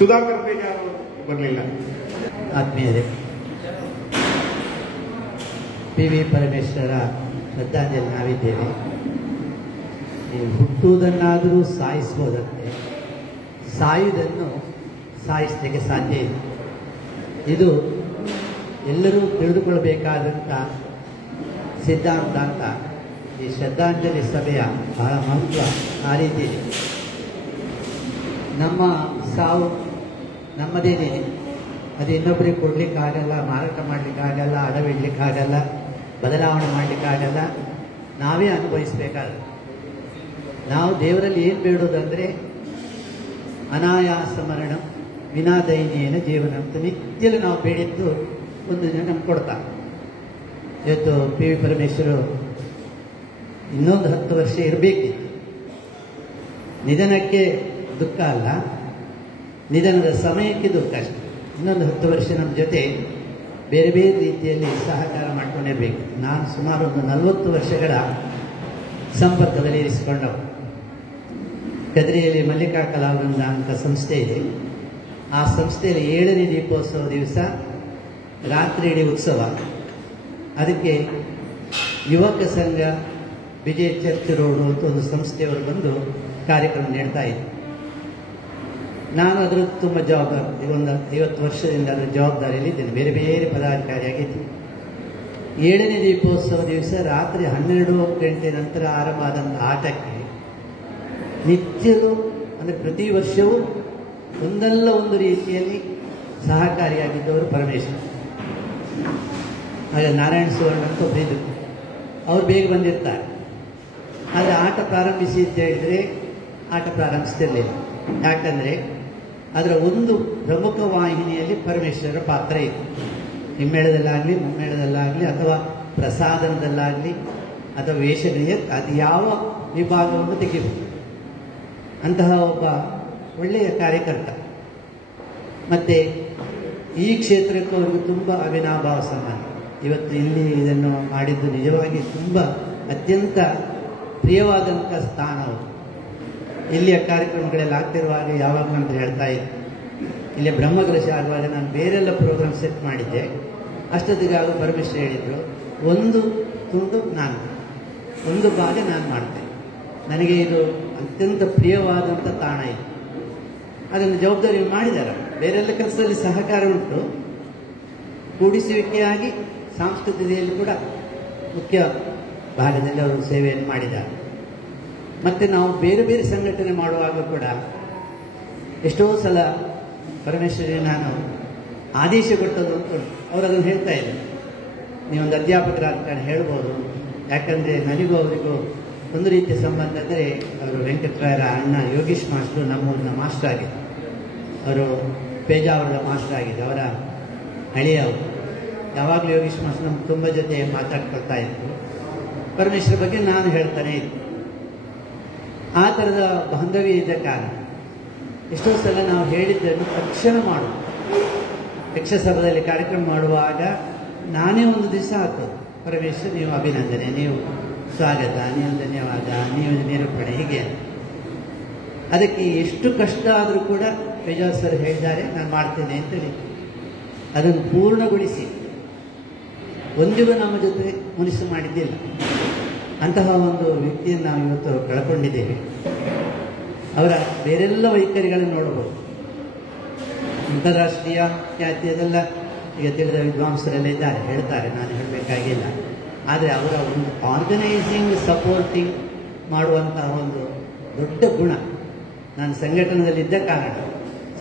ಸುಧಾಕರ್ ಬೇಜಾರು ಬರಲಿಲ್ಲ. ಆತ್ಮೀಯರೇ, ಪಿ.ವಿ. ಪರಮೇಶ್ವರ ಶ್ರದ್ಧಾಂಜಲಿ ನಾವಿದ್ದೇವೆ. ನೀವು ಹುಟ್ಟುವುದನ್ನಾದರೂ ಸಾಯಿಸ್ಬೋದಂತೆ, ಸಾಯುವುದನ್ನು ಸಾಯಿಸಲಿಕ್ಕೆ ಸಾಧ್ಯ ಇಲ್ಲ. ಇದು ಎಲ್ಲರೂ ತಿಳಿದುಕೊಳ್ಳಬೇಕಾದಂಥ ಸಿದ್ಧಾಂತ ಅಂತ ಈ ಶ್ರದ್ಧಾಂಜಲಿ ಸಭೆಯ ಬಹಳ ಮಹತ್ವ ಆ ರೀತಿ ಇದೆ. ನಮ್ಮ ಸಾವು ನಮ್ಮದೇನೇನೆ, ಅದು ಇನ್ನೊಬ್ಬರಿಗೆ ಕೊಡಲಿಕ್ಕಾಗಲ್ಲ, ಮಾರಾಟ ಮಾಡಲಿಕ್ಕಾಗಲ್ಲ, ಅಡವಿಡ್ಲಿಕ್ಕಾಗಲ್ಲ, ಬದಲಾವಣೆ ಮಾಡಲಿಕ್ಕಾಗಲ್ಲ, ನಾವೇ ಅನುಭವಿಸಬೇಕಾಗುತ್ತೆ. ನಾವು ದೇವರಲ್ಲಿ ಏನು ಬೇಡೋದಂದರೆ ಅನಾಯಾಸ ಮರಣ ವಿನಾ ದೈನ್ಯೇನ ಜೀವನ ಅಂತ ನಿತ್ಯಲು ನಾವು ಬೇಡಿದ್ದು ಒಂದು ದಿನ ನಮ್ಗೆ ಕೊಡ್ತಾರೆ. ಇವತ್ತು ಪಿ.ವಿ. ಪರಮೇಶ್ವರು ಇನ್ನೊಂದು 10 ವರ್ಷ ಇರಬೇಕಿತ್ತು. ನಿಧನಕ್ಕೆ ದುಃಖ ಅಲ್ಲ, ನಿಧನದ ಸಮಯಕ್ಕೆ ದುಃಖ ಅಷ್ಟೆ. ಇನ್ನೊಂದು 10 ವರ್ಷ ನಮ್ಮ ಜೊತೆ ಬೇರೆ ಬೇರೆ ರೀತಿಯಲ್ಲಿ ಸಹಕಾರ ಮಾಡ್ಕೊಂಡಿರ್ಬೇಕು. ನಾನು ಸುಮಾರು ಒಂದು 40 ವರ್ಷಗಳ ಸಂಪರ್ಕದಲ್ಲಿ ಇರಿಸಿಕೊಂಡವು. ಕದ್ರಿಯಲ್ಲಿ ಮಲ್ಲಿಕಾ ಕಲಾವೃಂದ ಅಂತ ಸಂಸ್ಥೆ ಇದೆ. ಆ ಸಂಸ್ಥೆಯಲ್ಲಿ 7ನೇ ದೀಪೋತ್ಸವ ದಿವಸ ರಾತ್ರಿ ಇಡೀ ಉತ್ಸವ. ಅದಕ್ಕೆ ಯುವಕ ಸಂಘ ವಿಜಯ ಚರ್ಚ್ ರೋಡು ಅಂತ ಒಂದು ಸಂಸ್ಥೆಯವರು ಬಂದು ಕಾರ್ಯಕ್ರಮ ನೀಡ್ತಾ ಇದ್ರು. ನಾನು ಅದರ ತುಂಬ ಜವಾಬ್ದಾರಿ, ಒಂದು 50 ವರ್ಷದಿಂದ ಅದರ ಜವಾಬ್ದಾರಿಯಲ್ಲಿದ್ದೇನೆ. ಬೇರೆ ಬೇರೆ ಪದಾಧಿಕಾರಿಯಾಗಿದ್ದೀನಿ. 7ನೇ ದೀಪೋತ್ಸವ ದಿವಸ ರಾತ್ರಿ 12 ಗಂಟೆ ನಂತರ ಆರಂಭ ಆದಂಥ ಆಟಕ್ಕೆ ನಿತ್ಯವು ಅಂದರೆ ಪ್ರತಿ ವರ್ಷವೂ ಒಂದಲ್ಲ ಒಂದು ರೀತಿಯಲ್ಲಿ ಸಹಕಾರಿಯಾಗಿದ್ದವರು ಪರಮೇಶ್ವರ. ಹಾಗೆ ನಾರಾಯಣ ಸುವರ್ಣ ಅಂತ ಒಬ್ಬರಿದ್ರು, ಅವ್ರು ಬೇಗ ಬಂದಿರ್ತಾರೆ. ಆದರೆ ಆಟ ಪ್ರಾರಂಭಿಸಿ ಅಂತ ಹೇಳಿದರೆ ಆಟ ಪ್ರಾರಂಭಿಸ್ತಿರಲಿಲ್ಲ. ಯಾಕಂದರೆ ಅದರ ಒಂದು ಪ್ರಮುಖ ವಾಹಿನಿಯಲ್ಲಿ ಪರಮೇಶ್ವರರ ಪಾತ್ರ ಇದೆ. ಹಿಮ್ಮೇಳದಲ್ಲಾಗಲಿ, ಮುಮ್ಮೇಳದಲ್ಲಾಗಲಿ, ಅಥವಾ ಪ್ರಸಾದನದಲ್ಲಾಗಲಿ, ಅಥವಾ ವೇಷಗಳಿಗೆ ಅದು ಯಾವ ವಿಭಾಗವನ್ನು ತೆಗಿಬೇಕು. ಅಂತಹ ಒಬ್ಬ ಒಳ್ಳೆಯ ಕಾರ್ಯಕರ್ತ. ಮತ್ತು ಈ ಕ್ಷೇತ್ರಕ್ಕೂ ಅವರಿಗೂ ತುಂಬ ಅವಿನಾಭಾವ ಸಂಬಂಧ. ಇವತ್ತು ಇಲ್ಲಿ ಇದನ್ನು ಮಾಡಿದ್ದು ನಿಜವಾಗಿ ತುಂಬ ಅತ್ಯಂತ ಪ್ರಿಯವಾದಂಥ ಸ್ಥಾನ ಅವರು. ಇಲ್ಲಿಯ ಕಾರ್ಯಕ್ರಮಗಳೆಲ್ಲ ಆಗ್ತಿರುವಾಗ ಯಾವಾಗ ಅಂತ ಹೇಳ್ತಾ ಇದ್ದೆ, ಇಲ್ಲಿ ಬ್ರಹ್ಮಕಲಶ ಆಗುವಾಗ ನಾನು ಬೇರೆಲ್ಲ ಪ್ರೋಗ್ರಾಮ್ ಸೆಟ್ ಮಾಡಿದ್ದೆ. ಅಷ್ಟೊತ್ತಿಗೆ ಆಗ ಪರಮೇಶ್ವರ ಹೇಳಿದರು, ಒಂದು ತುಂಡು ನಾನು, ಒಂದು ಭಾಗ ನಾನು ಮಾಡ್ತೇನೆ. ನನಗೆ ಇದು ಅತ್ಯಂತ ಪ್ರಿಯವಾದಂಥ ತಾಣ ಇದು. ಅದನ್ನು ಜವಾಬ್ದಾರಿ ಮಾಡಿದ್ದಾರೆ. ಬೇರೆಲ್ಲ ಕೆಲಸದಲ್ಲಿ ಸಹಕಾರ ಉಂಟು. ಕೂಡಿಸುವಿಕೆಯಾಗಿ ಸಾಂಸ್ಕೃತಿಕತೆಯಲ್ಲಿ ಕೂಡ ಮುಖ್ಯ ಭಾಗದಲ್ಲಿ ಅವರು ಸೇವೆಯನ್ನು ಮಾಡಿದ್ದಾರೆ. ಮತ್ತು ನಾವು ಬೇರೆ ಬೇರೆ ಸಂಘಟನೆ ಮಾಡುವಾಗ ಕೂಡ ಎಷ್ಟೋ ಸಲ ಪರಮೇಶ್ವರಿಗೆ ನಾನು ಆದೇಶ ಕೊಟ್ಟದ್ದು ಅಂತ ಉಂಟು. ಅವರು ಅದನ್ನು ಹೇಳ್ತಾ ಇದ್ದಾರೆ, ನೀವೊಂದು ಅಧ್ಯಾಪಕರಾದ ಕಾರಣ ಹೇಳ್ಬೋದು. ಯಾಕಂದರೆ ನನಗೂ ಅವರಿಗೂ ಒಂದು ರೀತಿಯ ಸಂಬಂಧ ಅಂದರೆ, ಅವರು ವೆಂಕಟರಾಯರ ಅಣ್ಣ ಯೋಗೀಶ್ ಮಾಸ್ಟ್ರು ನಮ್ಮೂರಿನ ಮಾಸ್ಟರ್ ಆಗಿದೆ. ಅವರು ಪೇಜಾವರದ ಮಾಸ್ಟರ್ ಆಗಿದೆ, ಅವರ ಹಳೆಯವರು. ಯಾವಾಗಲೂ ಯೋಗೀಶ್ ಮಾಸ್ಟರ್ ನಮ್ಮ ತುಂಬ ಜೊತೆ ಮಾತಾಡ್ಕೊಳ್ತಾ ಇದ್ರು. ಪರಮೇಶ್ವರ ಬಗ್ಗೆ ನಾನು ಹೇಳ್ತಾನೆ ಇದ್ದೆ. ಆ ಥರದ ಬಾಂಧವ್ಯ ಇದ್ದ ಕಾರಣ ಎಷ್ಟೋ ಸಲ ನಾವು ಹೇಳಿದ್ದನ್ನು ತಕ್ಷಣ ಮಾಡೋದು. ಯಕ್ಷಸಭದಲ್ಲಿ ಕಾರ್ಯಕ್ರಮ ಮಾಡುವಾಗ ನಾನೇ ಒಂದು ದಿವಸ ಹಾಕೋದು, ಪರಮೇಶ್ವರ್ ನೀವು ಅಭಿನಂದನೆ, ನೀವು ಸ್ವಾಗತ, ನೀವು ಧನ್ಯವಾದ, ನೀವು ನಿರೂಪಣೆ, ಹೀಗೆ. ಅದಕ್ಕೆ ಎಷ್ಟು ಕಷ್ಟ ಆದರೂ ಕೂಡ ಪೇಜಾವ್ ಸರ್ ಹೇಳಿದ್ದಾರೆ, ನಾನು ಮಾಡ್ತೇನೆ ಅಂತೇಳಿ ಅದನ್ನು ಪೂರ್ಣಗೊಳಿಸಿ ಒಂದಿಗೂ ನಮ್ಮ ಜೊತೆ ಮುನಿಸು ಮಾಡಿದ್ದಿಲ್ಲ. ಅಂತಹ ಒಂದು ವ್ಯಕ್ತಿಯನ್ನು ನಾವು ಇವತ್ತು ಕಳ್ಕೊಂಡಿದ್ದೇವೆ. ಅವರ ಬೇರೆಲ್ಲ ವೈಖರಿಗಳನ್ನು ನೋಡಬಹುದು. ಅಂತಾರಾಷ್ಟ್ರೀಯ ಖ್ಯಾತಿ ಅದೆಲ್ಲ ಈಗ ತಿಳಿದ ವಿದ್ವಾಂಸರೆಲ್ಲ ಇದ್ದಾರೆ, ಹೇಳ್ತಾರೆ, ನಾನು ಹೇಳಬೇಕಾಗಿಲ್ಲ. ಆದರೆ ಅವರ ಒಂದು ಆರ್ಗನೈಸಿಂಗ್, ಸಪೋರ್ಟಿಂಗ್ ಮಾಡುವಂತಹ ಒಂದು ದೊಡ್ಡ ಗುಣ. ನಾನು ಸಂಘಟನೆಯಲ್ಲಿದ್ದ ಕಾರಣ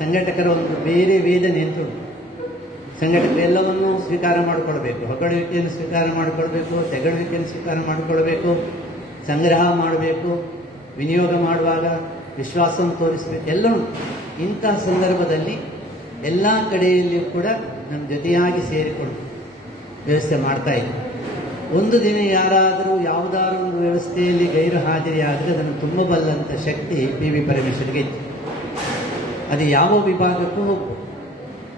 ಸಂಘಟಕರ ಒಂದು ಬೇರೆ ವೇದನೆ ಅಂತ ಉಂಟು. ಸಂಘಟಕರು ಎಲ್ಲವನ್ನೂ ಸ್ವೀಕಾರ ಮಾಡಿಕೊಳ್ಬೇಕು, ಹೊಗಳುವಿಕೆಯನ್ನು ಸ್ವೀಕಾರ ಮಾಡಿಕೊಳ್ಬೇಕು, ತೆಗಳುವಿಕೆಯನ್ನು ಸ್ವೀಕಾರ ಮಾಡಿಕೊಳ್ಬೇಕು, ಸಂಗ್ರಹ ಮಾಡಬೇಕು, ವಿನಿಯೋಗ ಮಾಡುವಾಗ ವಿಶ್ವಾಸವನ್ನು ತೋರಿಸಬೇಕು, ಎಲ್ಲ ಉಂಟು. ಇಂಥ ಸಂದರ್ಭದಲ್ಲಿ ಎಲ್ಲ ಕಡೆಯಲ್ಲಿಯೂ ಕೂಡ ನಮ್ಮ ಜೊತೆಯಾಗಿ ಸೇರಿಕೊಂಡು ವ್ಯವಸ್ಥೆ ಮಾಡ್ತಾ ಇದ್ದೀವಿ. ಒಂದು ದಿನ ಯಾರಾದರೂ ಯಾವುದಾದ್ರೂ ಒಂದು ವ್ಯವಸ್ಥೆಯಲ್ಲಿ ಗೈರು ಹಾಜರಿಯಾದರೆ ಅದನ್ನು ತುಂಬಬಲ್ಲಂಥ ಶಕ್ತಿ ಪಿ.ವಿ. ಪರಮೇಶ್ವರಿಗೆ ಇತ್ತು. ಅದು ಯಾವ ವಿಭಾಗಕ್ಕೂ ಹೋಗ್ಬೋದು,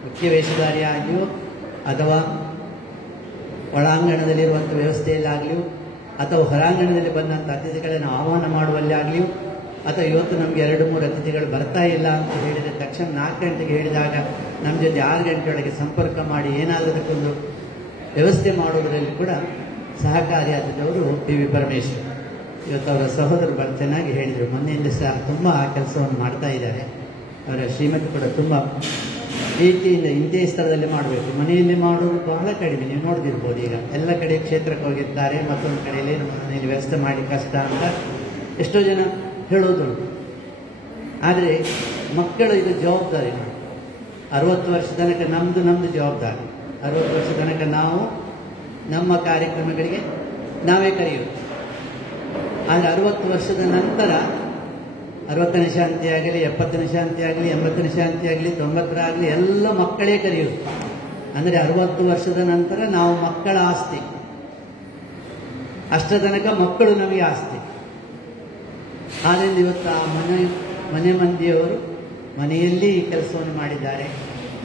ಮುಖ್ಯ ವೇಷಧಾರಿಯಾಗಿಯೋ ಅಥವಾ ಒಳಾಂಗಣದಲ್ಲಿರುವಂಥ ವ್ಯವಸ್ಥೆಯಲ್ಲಾಗಲಿಯೂ ಅಥವಾ ಹೊರಾಂಗಣದಲ್ಲಿ ಬಂದಂಥ ಅತಿಥಿಗಳನ್ನು ಆಹ್ವಾನ ಮಾಡುವಲ್ಲಿ ಆಗಲಿಯೂ ಅಥವಾ ಇವತ್ತು ನಮಗೆ 2-3 ಅತಿಥಿಗಳು ಬರ್ತಾ ಇಲ್ಲ ಅಂತ ಹೇಳಿದ ತಕ್ಷಣ 4 ಗಂಟೆಗೆ ಹೇಳಿದಾಗ ನಮ್ಮ ಜೊತೆ 6 ಗಂಟೆಯೊಳಗೆ ಸಂಪರ್ಕ ಮಾಡಿ ಏನಾದರೂ ಅದಕ್ಕೊಂದು ವ್ಯವಸ್ಥೆ ಮಾಡುವುದರಲ್ಲಿ ಕೂಡ ಸಹಕಾರಿಯಾದವರು ಪಿ ವಿ ಪರಮೇಶ್ವರ್. ಇವತ್ತು ಅವರ ಸಹೋದರರು ಬಹಳ ಚೆನ್ನಾಗಿ ಹೇಳಿದರು. ಮೊನ್ನೆಯಿಂದ ಸಹ ತುಂಬ ಆ ಕೆಲಸವನ್ನು ಮಾಡ್ತಾ ಇದ್ದಾರೆ. ಅವರ ಶ್ರೀಮತಿ ಕೂಡ ತುಂಬ ಪ್ರೀತಿಯಿಂದ ಇಂದೇ ಸ್ಥಳದಲ್ಲಿ ಮಾಡಬೇಕು, ಮನೆಯಲ್ಲಿ ಮಾಡೋದು ಬಹಳ ಕಡಿಮೆ. ನೀವು ನೋಡ್ದಿರ್ಬೋದು, ಈಗ ಎಲ್ಲ ಕಡೆ ಕ್ಷೇತ್ರಕ್ಕೆ ಹೋಗಿರ್ತಾರೆ, ಮತ್ತೊಂದು ಕಡೆಯಲ್ಲಿ ಮನೆಯಲ್ಲಿ ವ್ಯವಸ್ಥೆ ಮಾಡಿ ಕಷ್ಟ ಅಂತ ಎಷ್ಟೋ ಜನ ಹೇಳೋದುಂಟು. ಆದರೆ ಮಕ್ಕಳು ಇದು ಜವಾಬ್ದಾರಿ. 60 ವರ್ಷ ತನಕ ನಮ್ಮದು ಜವಾಬ್ದಾರಿ. 60 ವರ್ಷ ತನಕ ನಾವು ನಮ್ಮ ಕಾರ್ಯಕ್ರಮಗಳಿಗೆ ನಾವೇ ಕರೆಯೋದು. ಆದರೆ 60 ವರ್ಷದ ನಂತರ 60ನೇ ಶಾಂತಿ ಆಗಲಿ, 70ನೇ ಶಾಂತಿ ಆಗಲಿ, 80ನೇ ಶಾಂತಿ ಆಗಲಿ, 90ರಾಗಲಿ ಎಲ್ಲ ಮಕ್ಕಳೇ ಕರೆಯೋದು. ಅಂದರೆ 60 ವರ್ಷದ ನಂತರ ನಾವು ಮಕ್ಕಳ ಆಸ್ತಿ. ಅಷ್ಟರ ತನಕ ಮಕ್ಕಳು ನಮಗೆ ಆಸ್ತಿ. ಆದ್ದರಿಂದ ಇವತ್ತು ಆ ಮನೆ ಮಂದಿಯವರು ಮನೆಯಲ್ಲಿ ಈ ಕೆಲಸವನ್ನು ಮಾಡಿದ್ದಾರೆ.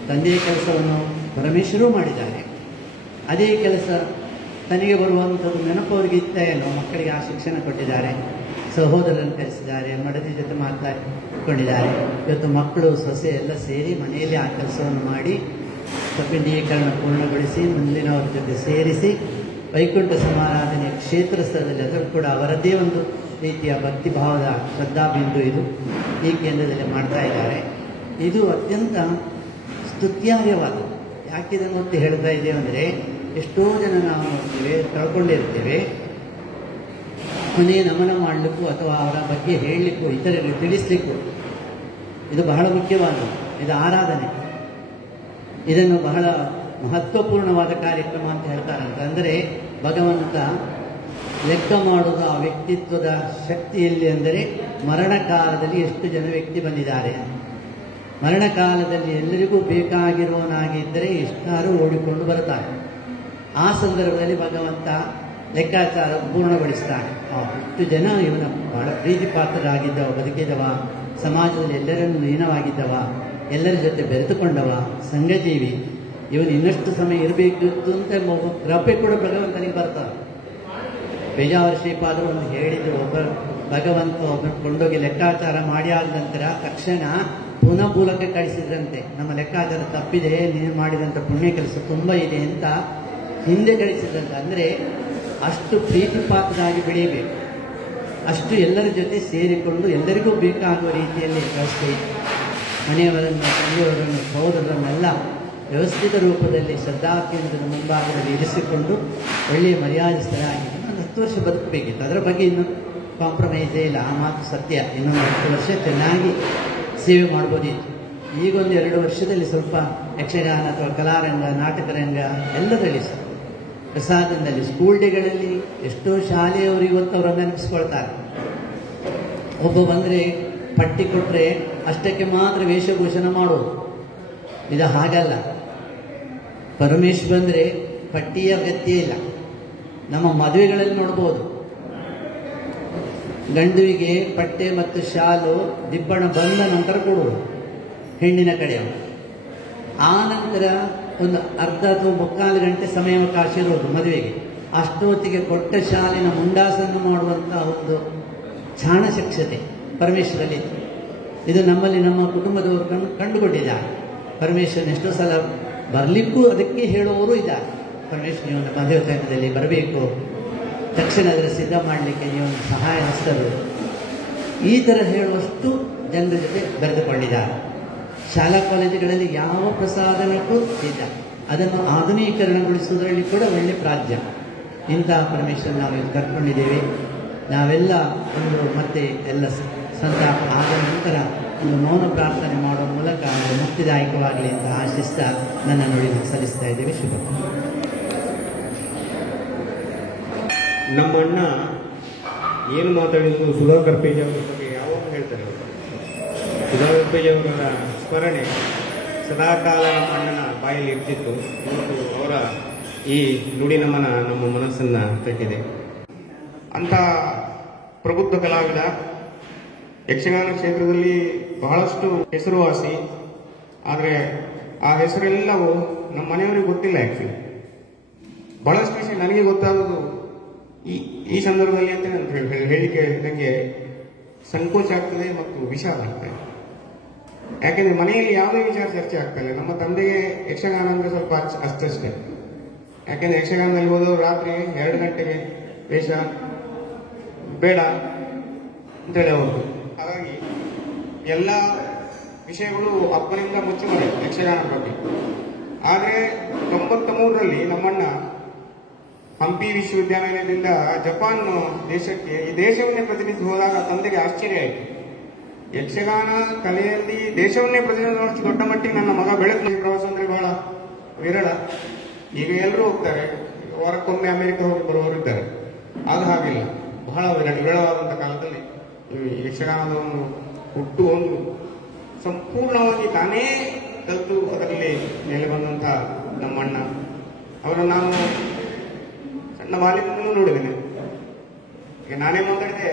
ತಂದೆಯ ಕೆಲಸವನ್ನು ಪರಮೇಶ್ವರೂ ಮಾಡಿದ್ದಾರೆ. ಅದೇ ಕೆಲಸ ತನಗೆ ಬರುವಂಥದ್ದು ನೆನಪು ಅವರಿಗೆ ಇತ್ತ ಏನೋ, ಮಕ್ಕಳಿಗೆ ಆ ಶಿಕ್ಷಣ ಕೊಟ್ಟಿದ್ದಾರೆ, ಸಹೋದರರನ್ನು ಕಲಿಸಿದ್ದಾರೆ, ಮಡದಿ ಜೊತೆ ಮಾತಾಡಿಕೊಂಡಿದ್ದಾರೆ. ಇವತ್ತು ಮಕ್ಕಳು ಸೊಸೆ ಎಲ್ಲ ಸೇರಿ ಮನೆಯಲ್ಲಿ ಆ ಕೆಲಸವನ್ನು ಮಾಡಿ ಸ್ವಪಿಂಡೀಕರಣ ಪೂರ್ಣಗೊಳಿಸಿ ಮುಂದಿನವರ ಜೊತೆ ಸೇರಿಸಿ ವೈಕುಂಠ ಸಮಾರಾಧನೆ ಕ್ಷೇತ್ರ ಸ್ಥಳದಲ್ಲಿ ಅದನ್ನು ಕೂಡ ಅವರದ್ದೇ ಒಂದು ರೀತಿಯ ಭಕ್ತಿಭಾವದ ಶ್ರದ್ಧಾಬಿಂದು ಇದು ಈ ಕೇಂದ್ರದಲ್ಲಿ ಮಾಡ್ತಾ ಇದ್ದಾರೆ. ಇದು ಅತ್ಯಂತ ಸ್ತುತ್ಯಾರ್ಹವಾದ. ಯಾಕೆ ಇದನ್ನು ಒತ್ತಿ ಹೇಳ್ತಾ ಇದ್ದೇವೆ ಅಂದರೆ, ಎಷ್ಟೋ ಜನ ನಾವು ನೋಡ್ತೇವೆ, ಕಳ್ಕೊಂಡಿರ್ತೇವೆ. ಮನೆಯ ನಮನ ಮಾಡಲಿಕ್ಕೂ ಅಥವಾ ಅವರ ಬಗ್ಗೆ ಹೇಳಲಿಕ್ಕೂ ಇತರರಿಗೆ ತಿಳಿಸ್ಲಿಕ್ಕೂ ಇದು ಬಹಳ ಮುಖ್ಯವಾದದ್ದು. ಇದು ಆರಾಧನೆ. ಇದನ್ನು ಬಹಳ ಮಹತ್ವಪೂರ್ಣವಾದ ಕಾರ್ಯಕ್ರಮ ಅಂತ ಹೇಳ್ತಾರಂತ. ಅಂದರೆ ಭಗವಂತ ಲೆಕ್ಕ ಮಾಡುವುದು ಆ ವ್ಯಕ್ತಿತ್ವದ ಶಕ್ತಿಯಲ್ಲಿ. ಅಂದರೆ ಮರಣಕಾಲದಲ್ಲಿ ಎಷ್ಟು ಜನ ವ್ಯಕ್ತಿ ಬಂದಿದ್ದಾರೆ. ಮರಣಕಾಲದಲ್ಲಿ ಎಲ್ಲರಿಗೂ ಬೇಕಾಗಿರುವವನಾಗಿದ್ದರೆ ಎಷ್ಟಾರು ಓಡಿಕೊಂಡು ಬರುತ್ತಾರೆ. ಆ ಸಂದರ್ಭದಲ್ಲಿ ಭಗವಂತ ಲೆಕ್ಕಾಚಾರ ಪೂರ್ಣಗೊಳಿಸ್ತಾನೆ. ಇಷ್ಟು ಜನ ಇವನ ಬಹಳ ಪ್ರೀತಿ ಪಾತ್ರರಾಗಿದ್ದವ, ಬದುಕಿದವ, ಸಮಾಜದಲ್ಲಿ ಎಲ್ಲರನ್ನು ಲೀನವಾಗಿದ್ದವ, ಎಲ್ಲರ ಜೊತೆ ಬೆರೆತುಕೊಂಡವ, ಸಂಘಜೀವಿ, ಇವನು ಇನ್ನಷ್ಟು ಸಮಯ ಇರಬೇಕಿತ್ತು ಅಂತ ಕೃಪೆ ಕೂಡ ಭಗವಂತನಿಗೆ ಬರ್ತಾವೆ. ಬೇಜಾವರ ಶ್ರೀಪಾದರು ಒಂದು ಹೇಳಿದ್ರು, ಭಗವಂತ ಒಬ್ಬರು ಕೊಂಡೋಗಿ ಲೆಕ್ಕಾಚಾರ ಮಾಡಿ ಆದ ನಂತರ ತಕ್ಷಣ ಪುನಃ ಮೂಲಕ್ಕೆ ಕಳಿಸಿದ್ರಂತೆ. ನಮ್ಮ ಲೆಕ್ಕಾಚಾರ ತಪ್ಪಿದೆ, ನೀನು ಮಾಡಿದಂಥ ಪುಣ್ಯ ಕೆಲಸ ತುಂಬ ಇದೆ ಅಂತ ಹಿಂದೆ ಕಳಿಸಿದ್ರಂತೆ. ಅಂದರೆ ಅಷ್ಟು ಪ್ರೀತಿ ಪಾತ್ರರಾಗಿ ಬೆಳೆಯಬೇಕು, ಅಷ್ಟು ಎಲ್ಲರ ಜೊತೆ ಸೇರಿಕೊಂಡು ಎಲ್ಲರಿಗೂ ಬೇಕಾಗುವ ರೀತಿಯಲ್ಲಿ ವ್ಯವಸ್ಥೆ ಇದೆ. ಮನೆಯವರನ್ನು, ತಂದೆಯವರನ್ನು, ಸಹೋದರರನ್ನೆಲ್ಲ ವ್ಯವಸ್ಥಿತ ರೂಪದಲ್ಲಿ ಶ್ರದ್ಧಾ ಕೇಂದ್ರದ ಮುಂಭಾಗದಲ್ಲಿ ಇರಿಸಿಕೊಂಡು ಒಳ್ಳೆಯ ಮರ್ಯಾದಸ್ಥರಾಗಿ 10 ವರ್ಷ ಬದುಕಬೇಕಿತ್ತು. ಅದರ ಬಗ್ಗೆ ಇನ್ನೂ ಕಾಂಪ್ರಮೈಸೇ ಇಲ್ಲ. ಆ ಮಾತು ಸತ್ಯ. ಇನ್ನೊಂದು 10 ವರ್ಷ ಚೆನ್ನಾಗಿ ಸೇವೆ ಮಾಡ್ಬೋದಿತ್ತು. ಈಗೊಂದು 2 ವರ್ಷದಲ್ಲಿ ಸ್ವಲ್ಪ ಯಕ್ಷಗಾನ ಅಥವಾ ಕಲಾರಂಗ, ನಾಟಕರಂಗ ಎಲ್ಲದರಲ್ಲಿ ಪ್ರಸಾದದಲ್ಲಿ, ಸ್ಕೂಲ್ ಡೇಗಳಲ್ಲಿ ಎಷ್ಟೋ ಶಾಲೆಯವರು ಇವತ್ತು ಅವರನ್ನು ನೆನಪಿಸ್ಕೊಳ್ತಾರೆ. ಒಬ್ಬ ಬಂದರೆ ಪಟ್ಟಿ ಕೊಟ್ಟರೆ ಅಷ್ಟಕ್ಕೆ ಮಾತ್ರ ವೇಷಭೂಷಣ ಮಾಡೋದು. ಇದು ಹಾಗಲ್ಲ. ಪರಮೇಶ್ವರ್ ಬಂದರೆ ಪಟ್ಟಿಯ ಅಗತ್ಯ ಇಲ್ಲ. ನಮ್ಮ ಮದುವೆಗಳಲ್ಲಿ ನೋಡ್ಬೋದು, ಗಂಡುವಿಗೆ ಪಟ್ಟೆ ಮತ್ತು ಶಾಲು ದಿಬ್ಬಣ ಬಂದ ನಂತರ ಕೊಡುವುದು ಹೆಣ್ಣಿನ ಕಡೆಯವರು. ಆ ನಂತರ ಒಂದು ಅರ್ಧ ಅಥವಾ 3/4 ಗಂಟೆ ಸಮಯಾವಕಾಶ ಇರೋದು ಮದುವೆಗೆ. ಅಷ್ಟೊತ್ತಿಗೆ ಕೊಟ್ಟ ಶಾಲಿನ ಮುಂಡಾಸನ್ನು ಮಾಡುವಂಥ ಒಂದು ಚಾಣಶಕ್ಷತೆ ಪರಮೇಶ್ವರಲ್ಲಿ. ಇದು ನಮ್ಮಲ್ಲಿ ನಮ್ಮ ಕುಟುಂಬದವರು ಕಂಡುಕೊಂಡಿದ್ದಾರೆ. ಪರಮೇಶ್ವರನ ಎಷ್ಟೋ ಸಲ ಬರಲಿಕ್ಕೂ ಅದಕ್ಕೆ ಹೇಳುವವರು ಇದ್ದಾರೆ. ಪರಮೇಶ್ವರ ನೀವು ಮದುವೆ ಟೈಮದಲ್ಲಿ ಬರಬೇಕು, ತಕ್ಷಣ ಅದರ ಸಿದ್ಧ ಮಾಡಲಿಕ್ಕೆ ನೀವು ಸಹಾಯ ಹಸ್ತರು, ಈ ಥರ ಹೇಳುವಷ್ಟು ಜನರ ಜೊತೆ ಬೆರೆದುಕೊಂಡಿದ್ದಾರೆ. ಶಾಲಾ ಕಾಲೇಜುಗಳಲ್ಲಿ ಯಾವ ಪ್ರಸಾದನಕ್ಕೂ ಸಿದ್ಧ. ಅದನ್ನು ಆಧುನೀಕರಣಗೊಳಿಸುವುದರಲ್ಲಿ ಕೂಡ ಒಳ್ಳೆ ಪ್ರಾಜ್ಯ. ಇಂತಹ ಪರಮೇಶ್ವರ ನಾವು ಕರ್ಕೊಂಡಿದ್ದೇವೆ. ನಾವೆಲ್ಲ ಒಂದು ಮತ್ತೆ ಎಲ್ಲ ಸಂತಾಪ ಆದ ನಂತರ ಒಂದು ಮೌನ ಪ್ರಾರ್ಥನೆ ಮಾಡುವ ಮೂಲಕ ಮುಕ್ತಿದಾಯಕವಾಗಲಿ ಅಂತ ಆಶಿಸ್ತಾ ನನ್ನ ನುಡಿಯನ್ನು ಸಲ್ಲಿಸ್ತಾ ಇದ್ದೇವೆ. ಶುಭ. ನಮ್ಮ ಅಣ್ಣ ಏನು ಮಾತಾಡಿದ್ರು ಸುಧಾಕರ್ ಪೇಜ್ ಅವರ ಬಗ್ಗೆ ಯಾವಾಗ ಹೇಳ್ತಾರೆ. ಸುಧಾಕರ್ ಪೇಜ್ ಅವರ ಸ್ಮರಣೆ ಸದಾಕಾಲ ನಮ್ಮ ಅಣ್ಣನ ಬಾಯಲ್ಲಿ ಇರ್ತಿತ್ತು. ಮತ್ತು ಅವರ ಈ ನುಡಿ ನಮನ ನಮ್ಮ ಮನಸ್ಸನ್ನು ತಟ್ಟಿದೆ. ಅಂಥ ಪ್ರಬುದ್ಧ ಕಲಾವಿದ, ಯಕ್ಷಗಾನ ಕ್ಷೇತ್ರದಲ್ಲಿ ಬಹಳಷ್ಟು ಹೆಸರುವಾಸಿ. ಆದರೆ ಆ ಹೆಸರೆಲ್ಲವೂ ನಮ್ಮ ಮನೆಯವರಿಗೆ ಗೊತ್ತಿಲ್ಲ. ಆ್ಯಕ್ಚುಲಿ ಬಹಳಷ್ಟು ವಿಷಯ ನನಗೆ ಗೊತ್ತಾಗೋದು ಈ ಸಂದರ್ಭದಲ್ಲಿ ಅಂತ ಹೇಳಲಿಕ್ಕೆ ನನಗೆ ಸಂಕೋಚ ಆಗ್ತದೆ ಮತ್ತು ವಿಷಾದ ಆಗ್ತದೆ. ಯಾಕೆಂದ್ರೆ ಮನೆಯಲ್ಲಿ ಯಾವುದೇ ವಿಚಾರ ಚರ್ಚೆ ಆಗ್ತಲ್ಲ. ನಮ್ಮ ತಂದೆಗೆ ಯಕ್ಷಗಾನ ಅಂದ್ರೆ ಸ್ವಲ್ಪ ಅಷ್ಟೇ. ಯಾಕೆಂದ್ರೆ ಯಕ್ಷಗಾನದಲ್ಲಿ ಹೋದವರು ರಾತ್ರಿ 2 ಗಂಟೆಗೆ ವೇಷ ಬೇಡ ಅಂತೇಳಿ ಅವರು. ಹಾಗಾಗಿ ಎಲ್ಲ ವಿಷಯಗಳು ಅಪ್ಪನಿಂದ ಮುಚ್ಚುಮರೆ ಯಕ್ಷಗಾನ ಬಗ್ಗೆ. ಆದರೆ 93ರಲ್ಲಿ ನಮ್ಮಣ್ಣ ಹಂಪಿ ವಿಶ್ವವಿದ್ಯಾಲಯದಿಂದ ಜಪಾನ್ ದೇಶಕ್ಕೆ ಈ ದೇಶವನ್ನೇ ಪ್ರತಿನಿಧಿಸಿ ಹೋದಾಗ ತಂದೆಗೆ ಆಶ್ಚರ್ಯ ಆಯಿತು. ಯಕ್ಷಗಾನ ಕಲೆಯಲ್ಲಿ ದೇಶವನ್ನೇ ಪ್ರತಿನಿಧಿಸುವಷ್ಟು ದೊಡ್ಡ ಮಟ್ಟಿಗೆ ನನ್ನ ಮಗ ಬೆಳಕು. ಪ್ರವಾಸ ಅಂದ್ರೆ ಬಹಳ ವಿರಳ. ಈಗ ಎಲ್ಲರೂ ಹೋಗ್ತಾರೆ, ವಾರಕ್ಕೊಮ್ಮೆ ಅಮೆರಿಕ ಹೋಗಿ ಬರುವವರು ಇದ್ದಾರೆ. ಅದು ಹಾಗಿಲ್ಲ, ಬಹಳ ವಿರಳವಾದಂಥ ಕಾಲದಲ್ಲಿ ಯಕ್ಷಗಾನದ ಒಂದು ಹುಟ್ಟು ಒಂದು ಸಂಪೂರ್ಣವಾಗಿ ತಾನೇ ಕಲಿತು ಅದರಲ್ಲಿ ಮೇಲೆ ಬಂದಂಥ ನಮ್ಮಣ್ಣ ಅವರನ್ನು ನಾನು ಸಣ್ಣ ಬಾಲ್ಯದಿಂದಲೂ ನೋಡಿದ್ದೇನೆ. ಈಗ ನಾನೇ ಮಾತಾಡಿದೆ